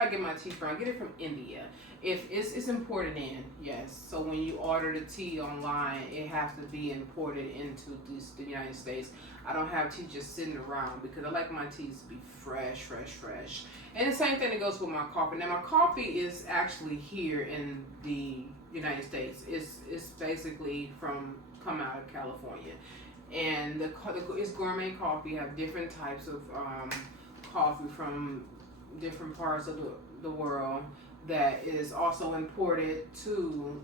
I get my tea from? I get it from India. If it's imported in, yes. So when you order the tea online, it has to be imported into the United States. I don't have tea just sitting around because I like my teas to be fresh, fresh, fresh. And the same thing that goes with my coffee. Now my coffee is actually here in the United States. It's basically come out of California, and it's gourmet coffee. You have different types of coffee from different parts of the world that is also imported to,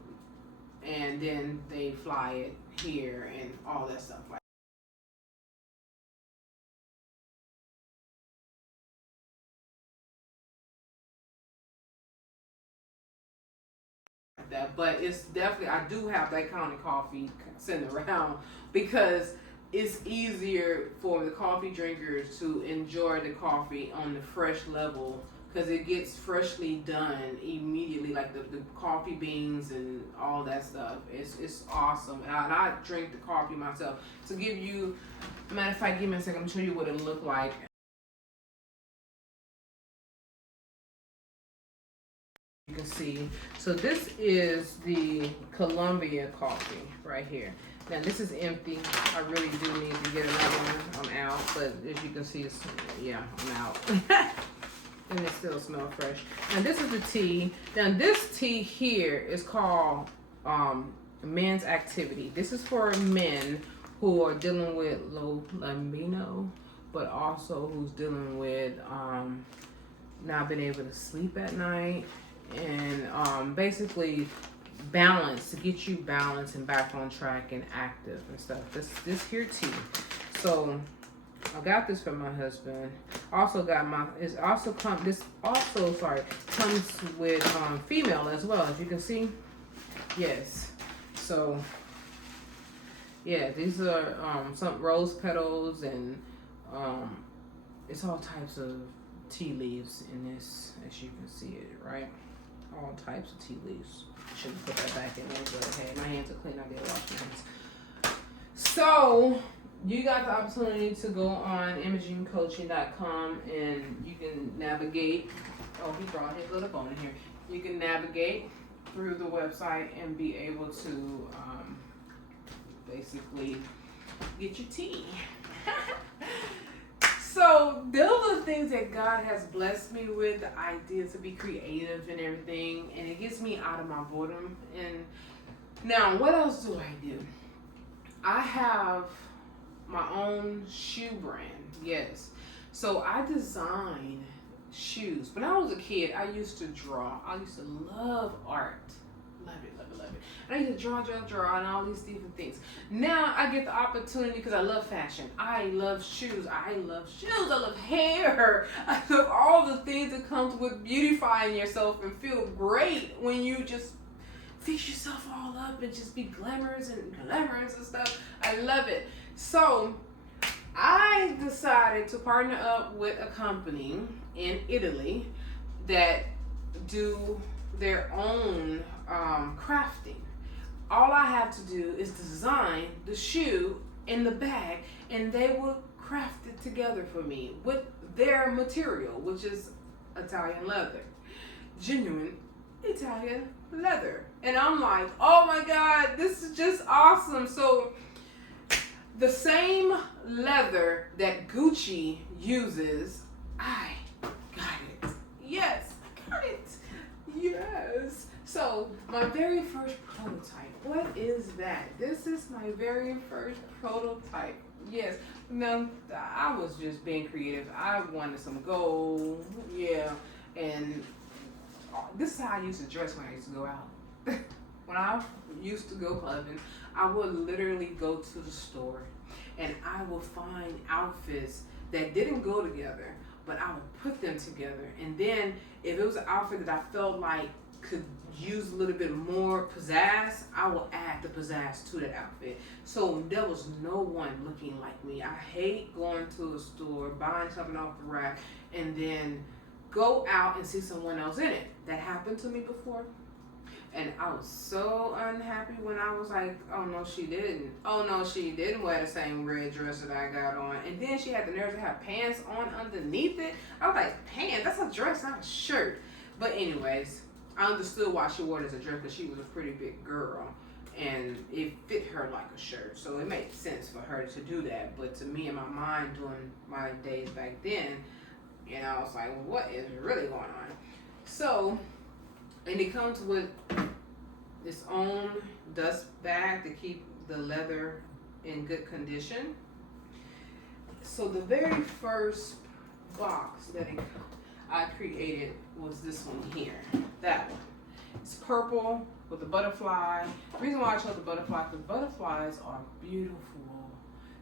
and then they fly it here and all that stuff like that. But it's definitely, I do have that kind of coffee sitting around because it's easier for the coffee drinkers to enjoy the coffee on the fresh level because it gets freshly done immediately, like the coffee beans and all that stuff. It's awesome. And I drink the coffee myself. To give you, matter of fact, give me a second, I'm gonna show you what it looked like. You can see. So this is the Colombia coffee right here. Now this is empty. I really do need to get another one. I'm out, but as you can see, it's, yeah, I'm out. And it still smells fresh. And this is the tea. Now this tea here is called men's activity. This is for men who are dealing with low libido, but also who's dealing with not being able to sleep at night, and basically balance, to get you balanced and back on track and active and stuff. This here tea. So I got this from my husband. Also got this also comes with female as well, as you can see. Yes. So yeah, these are some rose petals, and it's all types of tea leaves in this, as you can see it, right? All types of tea leaves. Shouldn't put that back in there, but hey, my hands are clean. I did wash my hands. So you got the opportunity to go on imagingcoaching.com and you can navigate. Oh, he brought his little phone in here. You can navigate through the website and be able to basically get your tea. So those are the things that God has blessed me with, the idea to be creative and everything, and it gets me out of my boredom. And now, what else do I do? I have my own shoe brand, yes. So I design shoes. When I was a kid, I used to draw. I used to love art. Love it, love it, love it. And I used to draw, and all these different things. Now I get the opportunity because I love fashion. I love shoes. I love hair. I love all the things that comes with beautifying yourself and feel great when you just fix yourself all up and just be glamorous and stuff. I love it. So I decided to partner up with a company in Italy that do their own crafting. All I have to do is design the shoe in the bag, and they will craft it together for me with their material, which is Italian leather, genuine Italian leather. And I'm like, oh my God, this is just awesome. So the same leather that Gucci uses, I got it. Yes, I got it. Yes. So my very first prototype. What is that? This is my very first prototype. Yes. Now I was just being creative. I wanted some gold. Yeah. And this is how I used to dress when I used to go out. When I used to go clubbing, I would literally go to the store and I would find outfits that didn't go together, but I would put them together. And then if it was an outfit that I felt like could use a little bit more pizzazz, I will add the pizzazz to that outfit. So there was no one looking like me. I hate going to a store, buying something off the rack, and then go out and see someone else in it. That happened to me before. And I was so unhappy when I was like, oh no, she didn't. Oh no, she didn't wear the same red dress that I got on. And then she had the nerve to have pants on underneath it. I was like, pants? That's a dress, not a shirt. But anyways, I understood why she wore it as a dress, because she was a pretty big girl. And it fit her like a shirt. So it made sense for her to do that. But to me, in my mind, during my days back then, I was like, well, what is really going on? So, and it comes with its own dust bag to keep the leather in good condition. So the very first box that I created was this one here. That one. It's purple with a butterfly. The reason why I chose the butterfly, because butterflies are beautiful.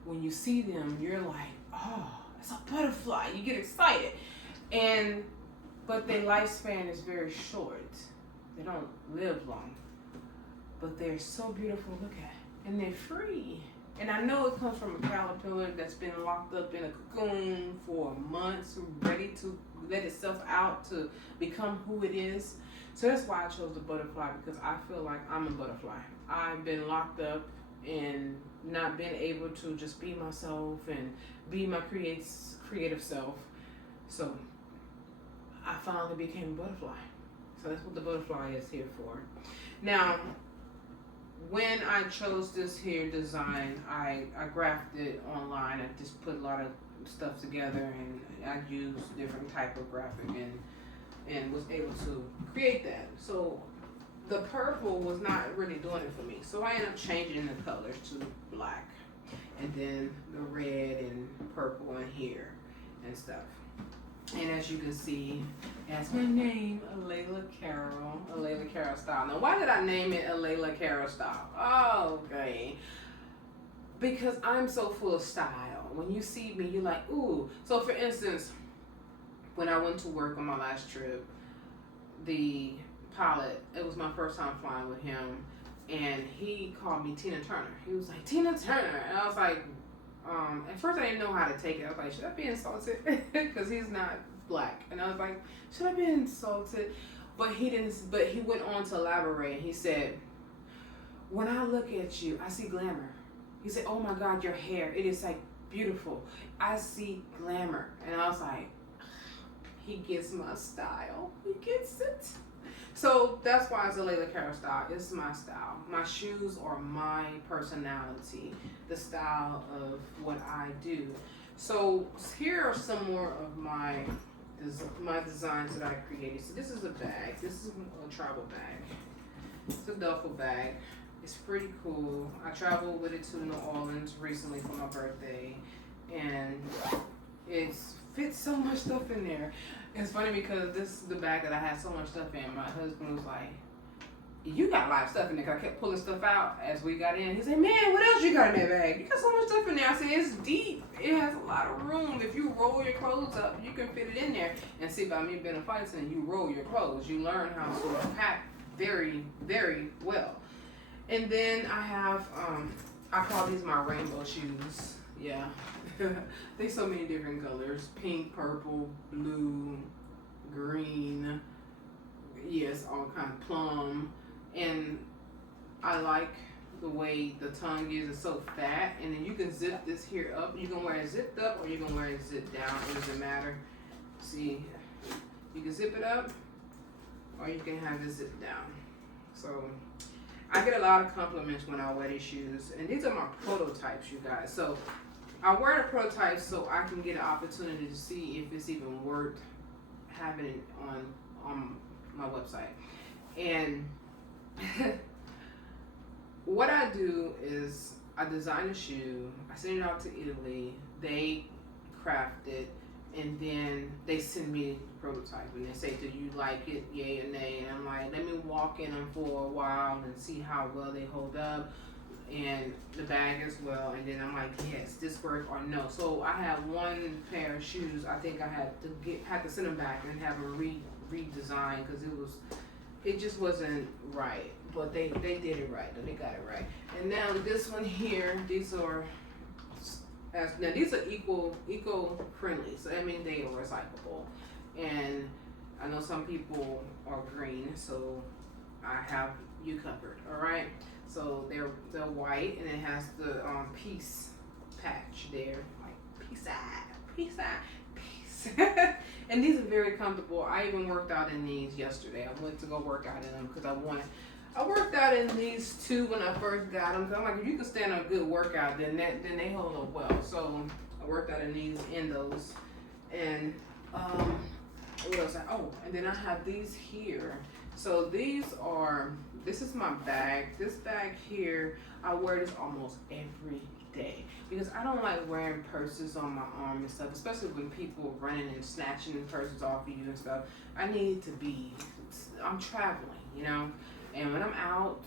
When you see them, you're like, oh, it's a butterfly. You get excited. But their lifespan is very short. They don't live long. But they're so beautiful to look at. And they're free. And I know it comes from a caterpillar that's been locked up in a cocoon for months, ready to let itself out to become who it is. So that's why I chose the butterfly, because I feel like I'm a butterfly. I've been locked up and not been able to just be myself and be my creative self. So I finally became a butterfly. So that's what the butterfly is here for. Now, when I chose this here design, I graphed it online. I just put a lot of stuff together, and I used different type of graphic and was able to create that. So the purple was not really doing it for me. So I ended up changing the colors to black, and then the red and purple in here and stuff. And as you can see, that's my name, Alaila Carroll style. Now, why did I name it Alaila Carroll style? Oh, okay. Because I'm so full of style. When you see me, you're like, ooh. So, for instance, when I went to work on my last trip, the pilot, it was my first time flying with him, and he called me Tina Turner. He was like, Tina Turner. And I was like, at first I didn't know how to take it. I was like, should I be insulted? Because he's not black. And I was like, should I be insulted? But he didn't. But he went on to elaborate. He said, when I look at you, I see glamour. He said, oh my God, your hair, it is like beautiful. I see glamour. And I was like, he gets my style. He gets it. So that's why it's Alaila Carroll style. It's my style. My shoes are my personality, the style of what I do. So here are some more of my designs that I created. So this is a bag. This is a travel bag. It's a duffel bag. It's pretty cool. I traveled with it to New Orleans recently for my birthday, and it fits so much stuff in there. It's funny because this is the bag that I had so much stuff in. My husband was like, you got a lot of stuff in there, because I kept pulling stuff out as we got in. He said, man, what else you got in that bag? You got so much stuff in there. I said, it's deep. It has a lot of room. If you roll your clothes up, you can fit it in there. And see, by me being a flight attendant, you roll your clothes. You learn how to pack very, very well. And then I have, I call these my rainbow shoes. Yeah. There's so many different colors. Pink, purple, blue, green. Yes, all kind of plum. And I like the way the tongue is. It's so fat. And then you can zip this here up. You can wear it zipped up, or you can wear it zipped down. It doesn't matter. See, you can zip it up, or you can have it zipped down. So I get a lot of compliments when I wear these shoes. And these are my prototypes, you guys. So I wear the prototypes so I can get an opportunity to see if it's even worth having it on my website. And what I do is I design a shoe, I send it out to Italy, they craft it, and then they send me the prototype, and they say, do you like it, yay or nay? And I'm like, let me walk in them for a while and see how well they hold up, and the bag as well. And then I'm like, yes, this work or no. So I have one pair of shoes. I think I had to send them back and have them redesigned, because it just wasn't right. But they did it right. They got it right. And now this one here, these are eco-friendly. So that means they are recyclable. And I know some people are green, so I have you covered. All right. So they're white, and it has the peace patch there, like peace out, peace out, peace. And these are very comfortable. I even worked out in these yesterday. I went to go work out in them because I worked out in these too when I first got them. So I'm like, if you can stand a good workout, then they hold up well. So I worked out in those, and what else? And then I have these here. So this is my bag. This bag here, I wear this almost every day because I don't like wearing purses on my arm and stuff, especially when people are running and snatching purses off of you and stuff. I'm traveling, you know, and when I'm out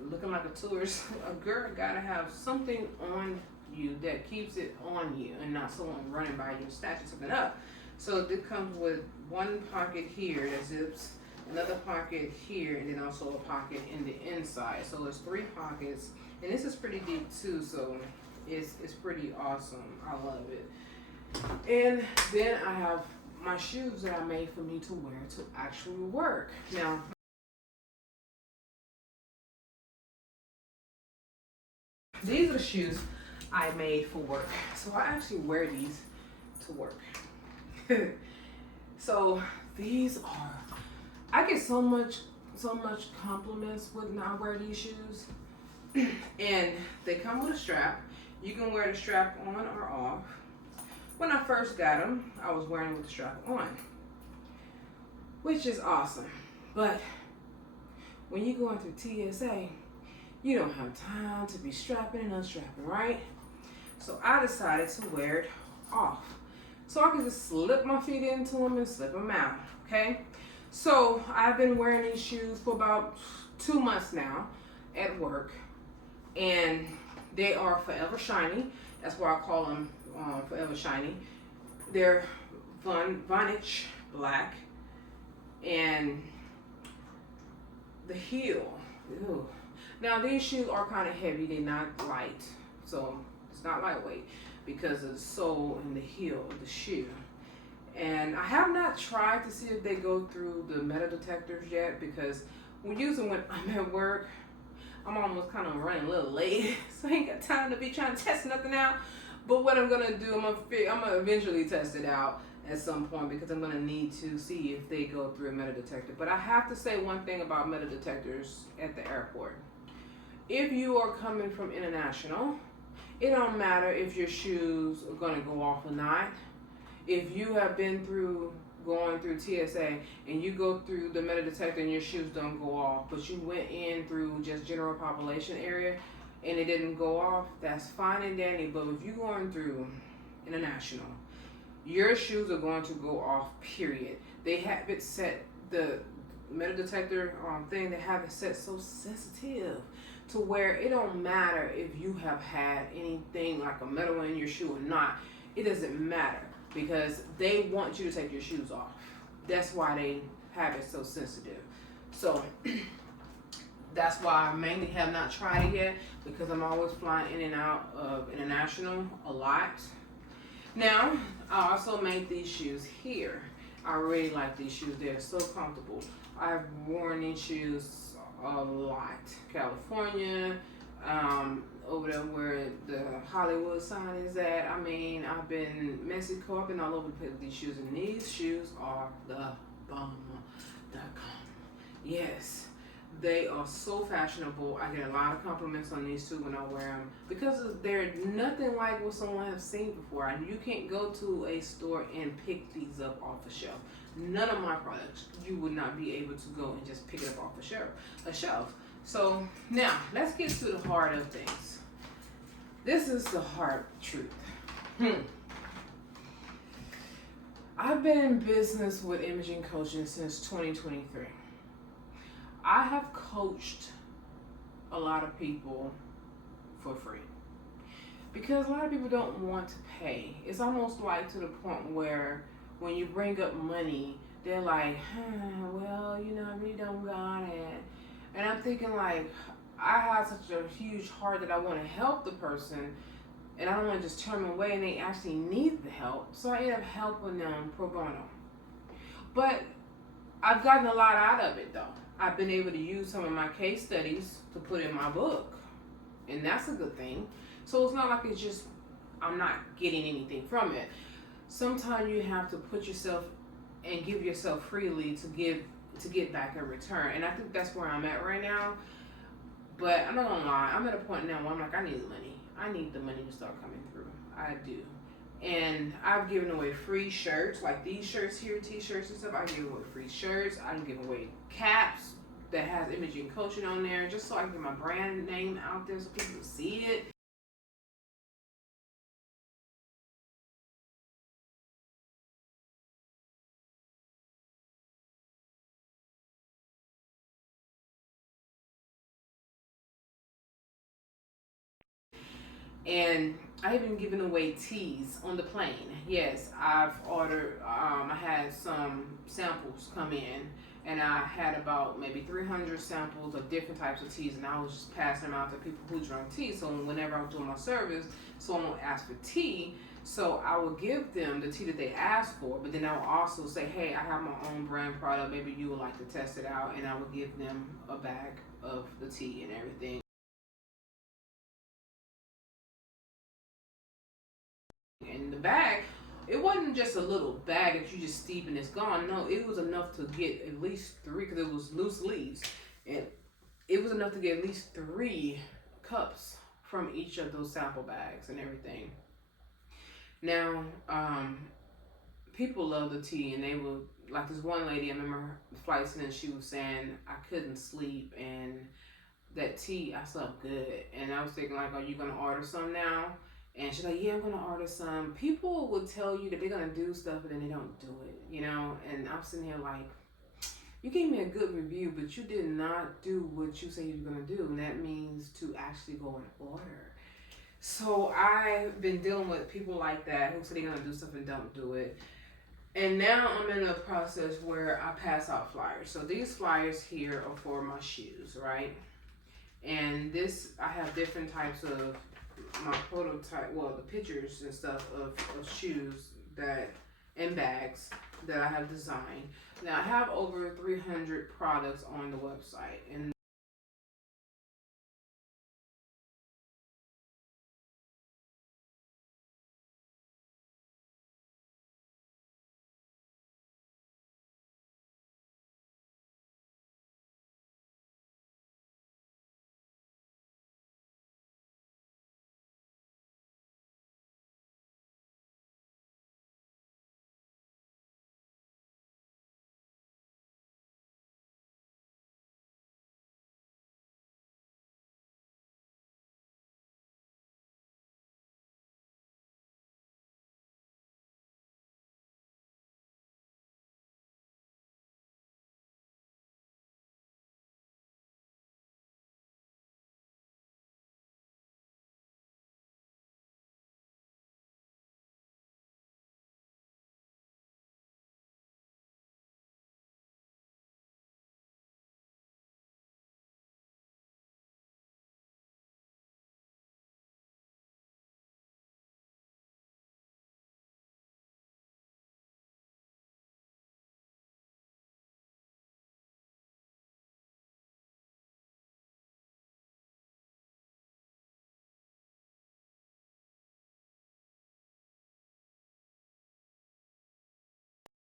looking like a tourist, a girl gotta have something on you that keeps it on you and not someone running by you and snatching something up. So it comes with one pocket here that zips, another pocket here, and then also a pocket in the inside. So there's 3 pockets, and this is pretty deep too, so it's pretty awesome. I love it. And then I have my shoes that I made for me to wear to actually work. Now, these are the shoes I made for work. So I actually wear these to work. So these are, I get so much compliments when I wear these shoes. And they come with a strap. You can wear the strap on or off. When I first got them, I was wearing with the strap on, which is awesome. But when you're going through TSA, you don't have time to be strapping and unstrapping, right? So I decided to wear it off, so I can just slip my feet into them and slip them out, okay? So I've been wearing these shoes for about 2 months now at work, and they are forever shiny. That's why I call them forever shiny. They're Vonage black, and the heel. Ew. Now these shoes are kind of heavy. They're not light, so it's not lightweight because of the sole and the heel of the shoe. And I have not tried to see if they go through the metal detectors yet, because when I'm at work, I'm almost kind of running a little late, so I ain't got time to be trying to test nothing out. But what I'm gonna do, I'm gonna eventually test it out at some point, because I'm gonna need to see if they go through a metal detector. But I have to say one thing about metal detectors at the airport. If you are coming from international, it don't matter if your shoes are gonna go off or not. If you have been going through TSA and you go through the metal detector and your shoes don't go off, but you went in through just general population area and it didn't go off, that's fine and dandy. But if you're going through international, your shoes are going to go off, period. They have it set, the metal detector thing, they have it set so sensitive to where it don't matter if you have had anything like a metal in your shoe or not. It doesn't matter, because they want you to take your shoes off. That's why they have it so sensitive. So that's why I mainly have not tried it yet, because I'm always flying in and out of international a lot. Now, I also made these shoes here. I really like these shoes. They're so comfortable. I've worn these shoes a lot. California, over there where the Hollywood sign is at. I mean, I've been in Mexico. I've been all over the place with these shoes, and these shoes are the bomb.com. Yes, they are so fashionable. I get a lot of compliments on these too when I wear them, because they're nothing like what someone has seen before. And you can't go to a store and pick these up off a shelf. None of my products, you would not be able to go and just pick it up off a shelf. So now let's get to the heart of things. This is the hard truth. I've been in business with imaging coaching since 2023. I have coached a lot of people for free, because a lot of people don't want to pay. It's almost like to the point where when you bring up money, they're like, well, you know, I really don't got it. And I'm thinking, like, I have such a huge heart that I want to help the person, and I don't want to just turn them away, and they actually need the help. So I end up helping them pro bono. But I've gotten a lot out of it, though. I've been able to use some of my case studies to put in my book, and that's a good thing. So it's not like it's just I'm not getting anything from it. Sometimes you have to put yourself and give yourself freely to get back in return, and I think that's where I'm at right now. But I'm not gonna lie, I'm at a point now where I'm like, I need the money. I need the money to start coming through. I do. And I've given away free shirts, like these shirts here, t-shirts and stuff. I give away free shirts. I'm giving away caps that has imaging coaching on there, just so I can get my brand name out there so people see it. And I even given away teas on the plane. Yes, I've ordered. I had some samples come in, and I had about maybe 300 samples of different types of teas, and I was just passing them out to people who drank tea. So whenever I was doing my service, someone would ask for tea, so I would give them the tea that they asked for. But then I would also say, "Hey, I have my own brand product. Maybe you would like to test it out," and I would give them a bag of the tea and everything. In the bag, it wasn't just a little bag that you just steep and it's gone. No, it was enough to get at least three, because it was loose leaves, and it was enough to get at least 3 cups from each of those sample bags and everything. Now, people love the tea, and they would, like this one lady, I remember her flight attendant, she was saying I couldn't sleep, and that tea, I slept good. And I was thinking, like, are you gonna order some now? And she's like, yeah, I'm gonna order some. People will tell you that they're gonna do stuff, and then they don't do it, you know? And I'm sitting here like, you gave me a good review, but you did not do what you say you're gonna do. And that means to actually go and order. So I've been dealing with people like that who say they're gonna do stuff and don't do it. And now I'm in a process where I pass out flyers. So these flyers here are for my shoes, right? And this, I have different types of my prototype, well, the pictures and stuff of shoes that, and bags that I have designed. Now I have over 300 products on the website, and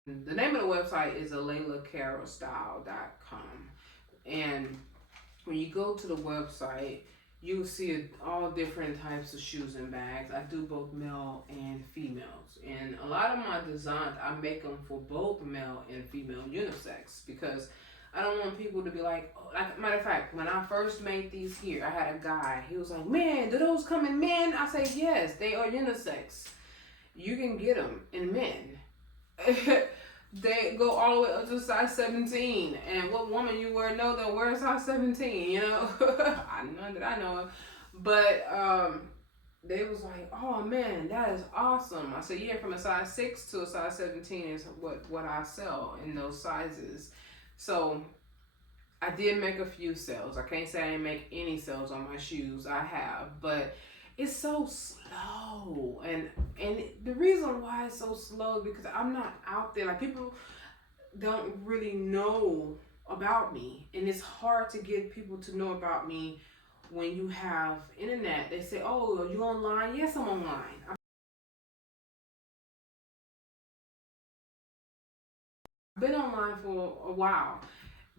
the name of the website is AlailaCarrollStyle.com. And when you go to the website, you'll see all different types of shoes and bags. I do both male and females. And a lot of my designs, I make them for both male and female unisex, because I don't want people to be like, oh, like, matter of fact, when I first made these here, I had a guy, he was like, man, do those come in men? I say, yes, they are unisex. You can get them in men. They go all the way up to size 17. And what woman you wear know they'll wear a size 17, you know? None that I know of. But they was like, oh man, that is awesome. I said, yeah, from a size 6 to a size 17 is what I sell in those sizes. So I did make a few sales. I can't say I didn't make any sales on my shoes. I have, but it's so slow. And the reason why it's so slow is because I'm not out there. Like, people don't really know about me. And it's hard to get people to know about me when you have internet. They say, oh, are you online? Yes, I'm online. I've been online for a while,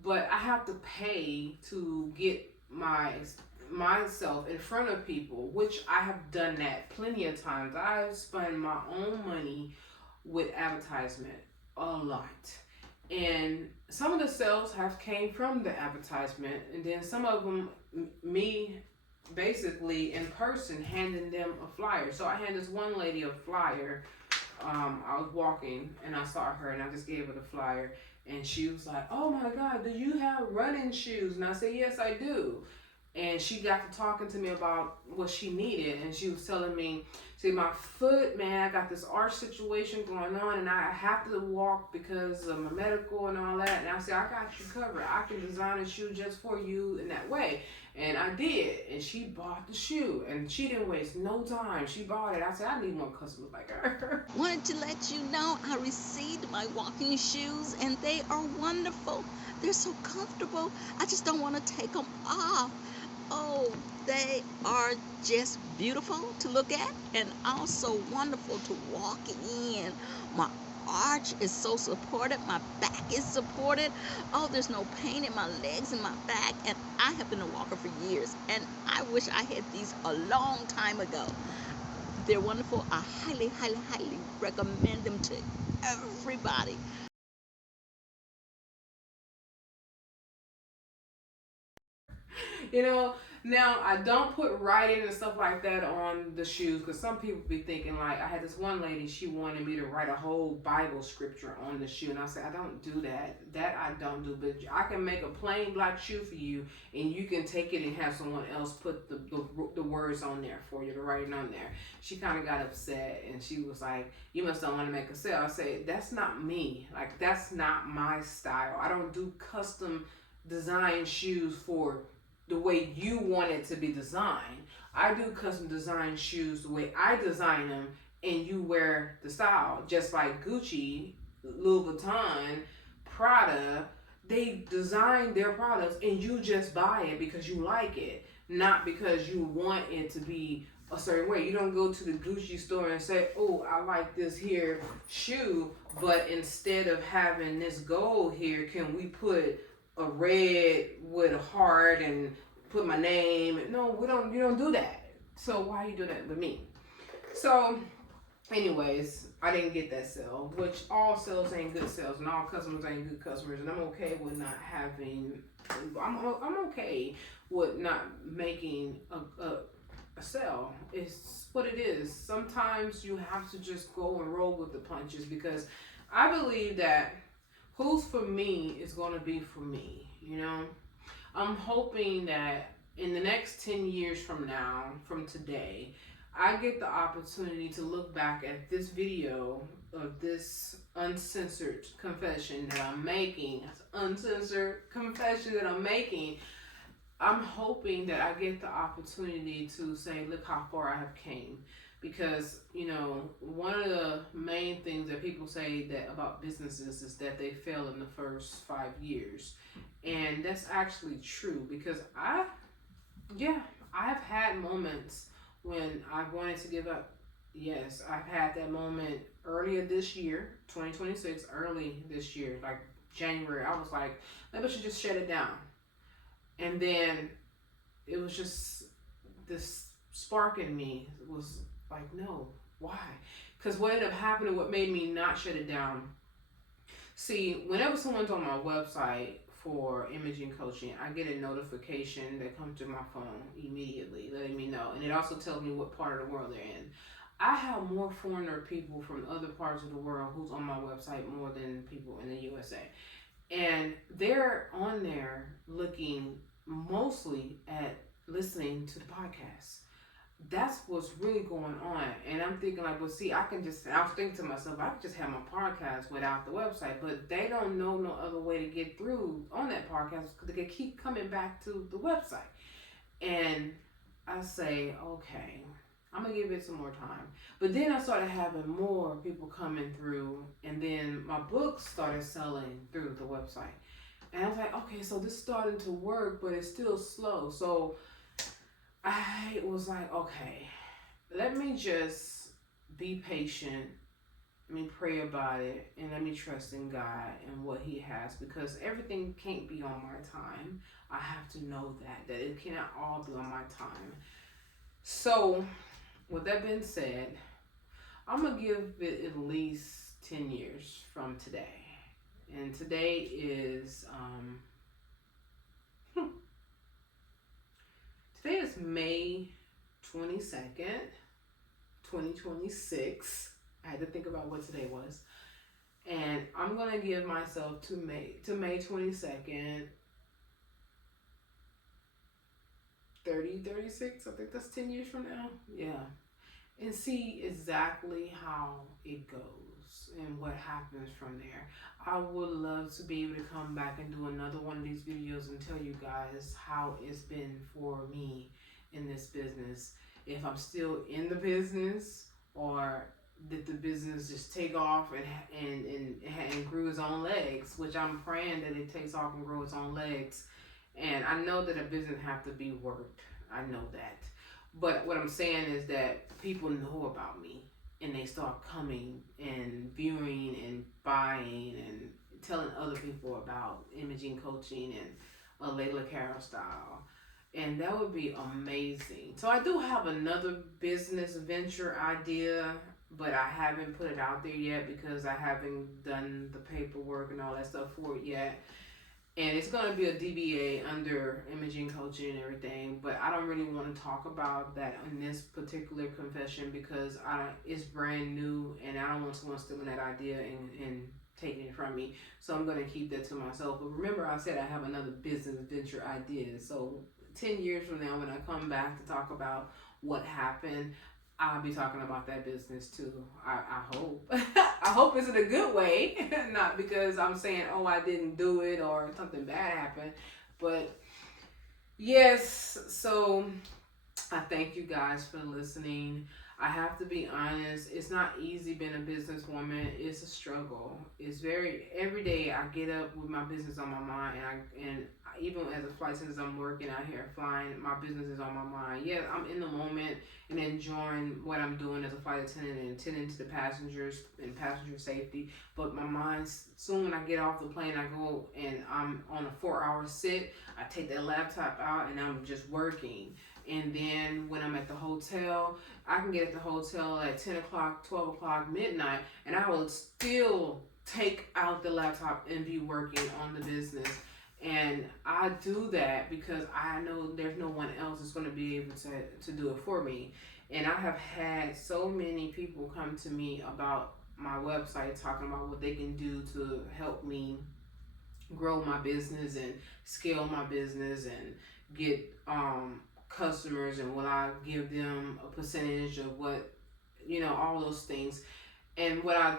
but I have to pay to get myself in front of people, which I have done that plenty of times. I've spent my own money with advertisement a lot. And some of the sales have came from the advertisement, and then some of them me basically in person handing them a flyer. So I had this one lady a flyer. I was walking and I saw her and I just gave her the flyer, and she was like, "Oh my God, do you have running shoes?" And I said, "Yes, I do." And she got to talking to me about what she needed, and she was telling me, see, my foot, man, I got this arch situation going on, and I have to walk because of my medical and all that. And I said, I got you covered. I can design a shoe just for you in that way. And I did, and she bought the shoe, and she didn't waste no time. She bought it. I said, I need more customers like her. Wanted to let you know I received my walking shoes, and they are wonderful. They're so comfortable. I just don't want to take them off. Oh, they are just beautiful to look at and also wonderful to walk in. My arch is so supported. My back is supported. Oh, there's no pain in my legs and my back. And I have been a walker for years, and I wish I had these a long time ago. They're wonderful. I highly, highly, highly recommend them to everybody. You know, now I don't put writing and stuff like that on the shoes, because some people be thinking, like, I had this one lady, she wanted me to write a whole Bible scripture on the shoe, and I said, I don't do that. That I don't do, but I can make a plain black shoe for you, and you can take it and have someone else put the words on there for you, the writing on there. She kind of got upset, and she was like, you must don't want to make a sale. I said, that's not me. Like, that's not my style. I don't do custom design shoes for the way you want it to be designed. I do custom design shoes the way I design them, and you wear the style. Just like Gucci, Louis Vuitton, Prada, they design their products and you just buy it because you like it, not because you want it to be a certain way. You don't go to the Gucci store and say, oh, I like this here shoe, but instead of having this gold here, can we put a red with a heart and put my name? No, we don't. You don't do that. So why you do that with me? So, anyways, I didn't get that sale, which all sales ain't good sales, and all customers ain't good customers, and I'm okay with not having. I'm okay with not making a sale. It's what it is. Sometimes you have to just go and roll with the punches, because I believe that who's for me is going to be for me, you know? I'm hoping that in the next 10 years from now, from today, I get the opportunity to look back at this video of this uncensored confession that I'm making. Uncensored confession that I'm making. I'm hoping that I get the opportunity to say, look how far I have came. Because, you know, one of the main things that people say that about businesses is that they fail in the first 5 years. And that's actually true, because I have had moments when I wanted to give up. Yes, I've had that moment earlier this year, 2026, early this year, like January. I was like, maybe I should just shut it down. And then it was just this spark in me was like, no, why? Because what ended up happening, what made me not shut it down. See, whenever someone's on my website for imaging coaching, I get a notification that comes to my phone immediately, letting me know. And it also tells me what part of the world they're in. I have more foreigner people from other parts of the world who's on my website more than people in the USA. And they're on there looking mostly at listening to the podcast. That's what's really going on. And I'm thinking, like, well, see, I was thinking to myself, I could just have my podcast without the website, but they don't know no other way to get through on that podcast, because they keep coming back to the website. And I say, okay, I'm going to give it some more time. But then I started having more people coming through, and then my books started selling through the website. And I was like, okay, so this is starting to work, but it's still slow. So I was like, okay, let me just be patient. Let me pray about it, and let me trust in God and what He has, because everything can't be on my time. I have to know that it cannot all be on my time. So, with that being said, I'm gonna give it at least 10 years from today, and today is today is May 22nd, 2026. I had to think about what today was. And I'm gonna give myself to May 22nd, 36. I think that's 10 years from now. Yeah. And see exactly how it goes and what happens from there. I would love to be able to come back and do another one of these videos and tell you guys how it's been for me in this business. If I'm still in the business, or did the business just take off and grew its own legs, which I'm praying that it takes off and grows its own legs. And I know that a business have to be worked. I know that. But what I'm saying is that people know about me, and they start coming and viewing and buying and telling other people about imaging coaching and Alaila Carroll style. And that would be amazing. So I do have another business venture idea, but I haven't put it out there yet because I haven't done the paperwork and all that stuff for it yet. And it's going to be a DBA under imaging coaching and everything, but I don't really want to talk about that in this particular confession because it's brand new, and I don't want someone stealing that idea and taking it from me. So I'm going to keep that to myself. But remember, I said I have another business venture idea. So 10 years from now, when I come back to talk about what happened, I'll be talking about that business too. I hope. I hope it's in a good way, not because I'm saying, oh, I didn't do it or something bad happened. But yes, so I thank you guys for listening. I have to be honest, it's not easy being a businesswoman. It's a struggle. It's every day I get up with my business on my mind, and even as a flight attendant, I'm working out here flying, my business is on my mind. Yeah, I'm in the moment and enjoying what I'm doing as a flight attendant and attending to the passengers and passenger safety. But my mind, soon when I get off the plane, I go and I'm on a 4-hour sit. I take that laptop out and I'm just working. And then when I'm at the hotel, I can get at the hotel at 10 o'clock, 12 o'clock, midnight, and I will still take out the laptop and be working on the business. And I do that because I know there's no one else that's going to be able to do it for me. And I have had so many people come to me about my website talking about what they can do to help me grow my business and scale my business and get customers, and will I give them a percentage of what, all those things. And what I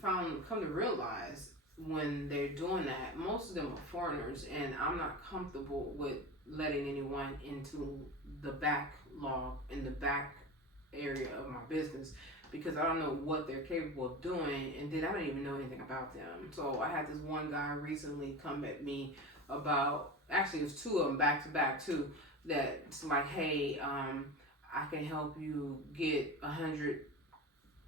come to realize when they're doing that, most of them are foreigners, and I'm not comfortable with letting anyone into the backlog in the back area of my business because I don't know what they're capable of doing, and then I don't even know anything about them. So I had this one guy recently come at me about, actually it was two of them back to back too, that's like, hey, I can help you get 100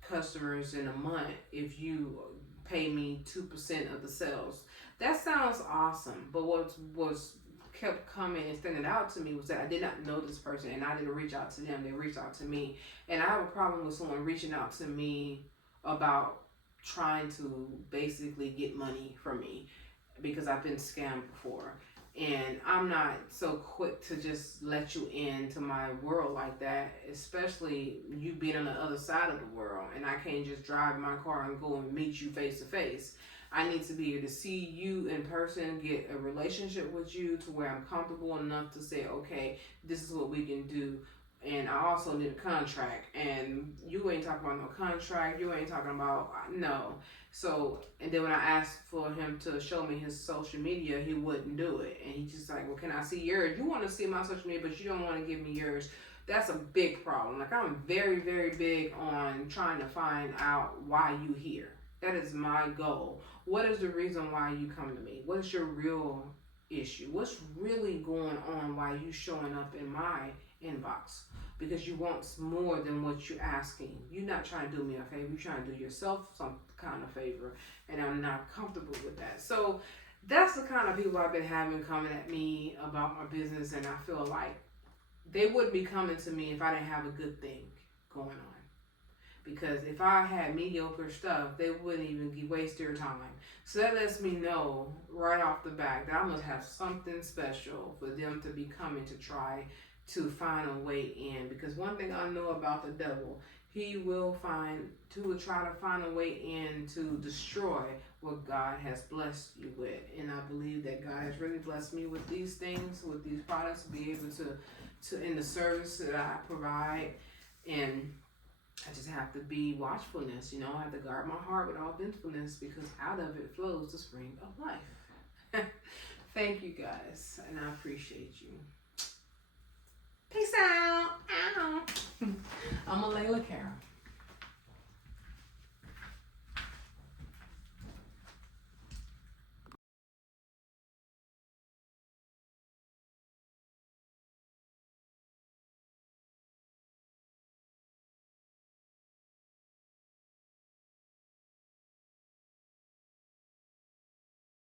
customers in a month if you pay me 2% of the sales. That sounds awesome, but what was kept coming and standing out to me was that I did not know this person, and I didn't reach out to them. They reached out to me, and I have a problem with someone reaching out to me about trying to basically get money from me because I've been scammed before. And I'm not so quick to just let you into my world like that, especially you being on the other side of the world. And I can't just drive my car and go and meet you face to face. I need to be able to see you in person, get a relationship with you to where I'm comfortable enough to say, okay, this is what we can do. And I also need a contract. And you ain't talking about no contract. You ain't talking about, no. So, and then when I asked for him to show me his social media, he wouldn't do it. And he's just like, well, can I see yours? You want to see my social media, but you don't want to give me yours. That's a big problem. Like, I'm very, very big on trying to find out why you here. That is my goal. What is the reason why you come to me? What is your real issue? What's really going on why you showing up in my inbox? Because you want more than what you're asking. You're not trying to do me a favor. You're trying to do yourself some kind of favor. And I'm not comfortable with that. So that's the kind of people I've been having coming at me about my business. And I feel like they wouldn't be coming to me if I didn't have a good thing going on. Because if I had mediocre stuff, they wouldn't even waste their time. So that lets me know right off the bat that I must have something special for them to be coming to try to find a way in. Because one thing I know about the devil, he will try to find a way in to destroy what God has blessed you with. And I believe that God has really blessed me with these things, with these products, to be able to in the service that I provide. And I just have to be watchfulness, I have to guard my heart with all vengefulness, because out of it flows the spring of life. Thank you guys, and I appreciate you. Peace out. Ow. I'm Alaila Carroll.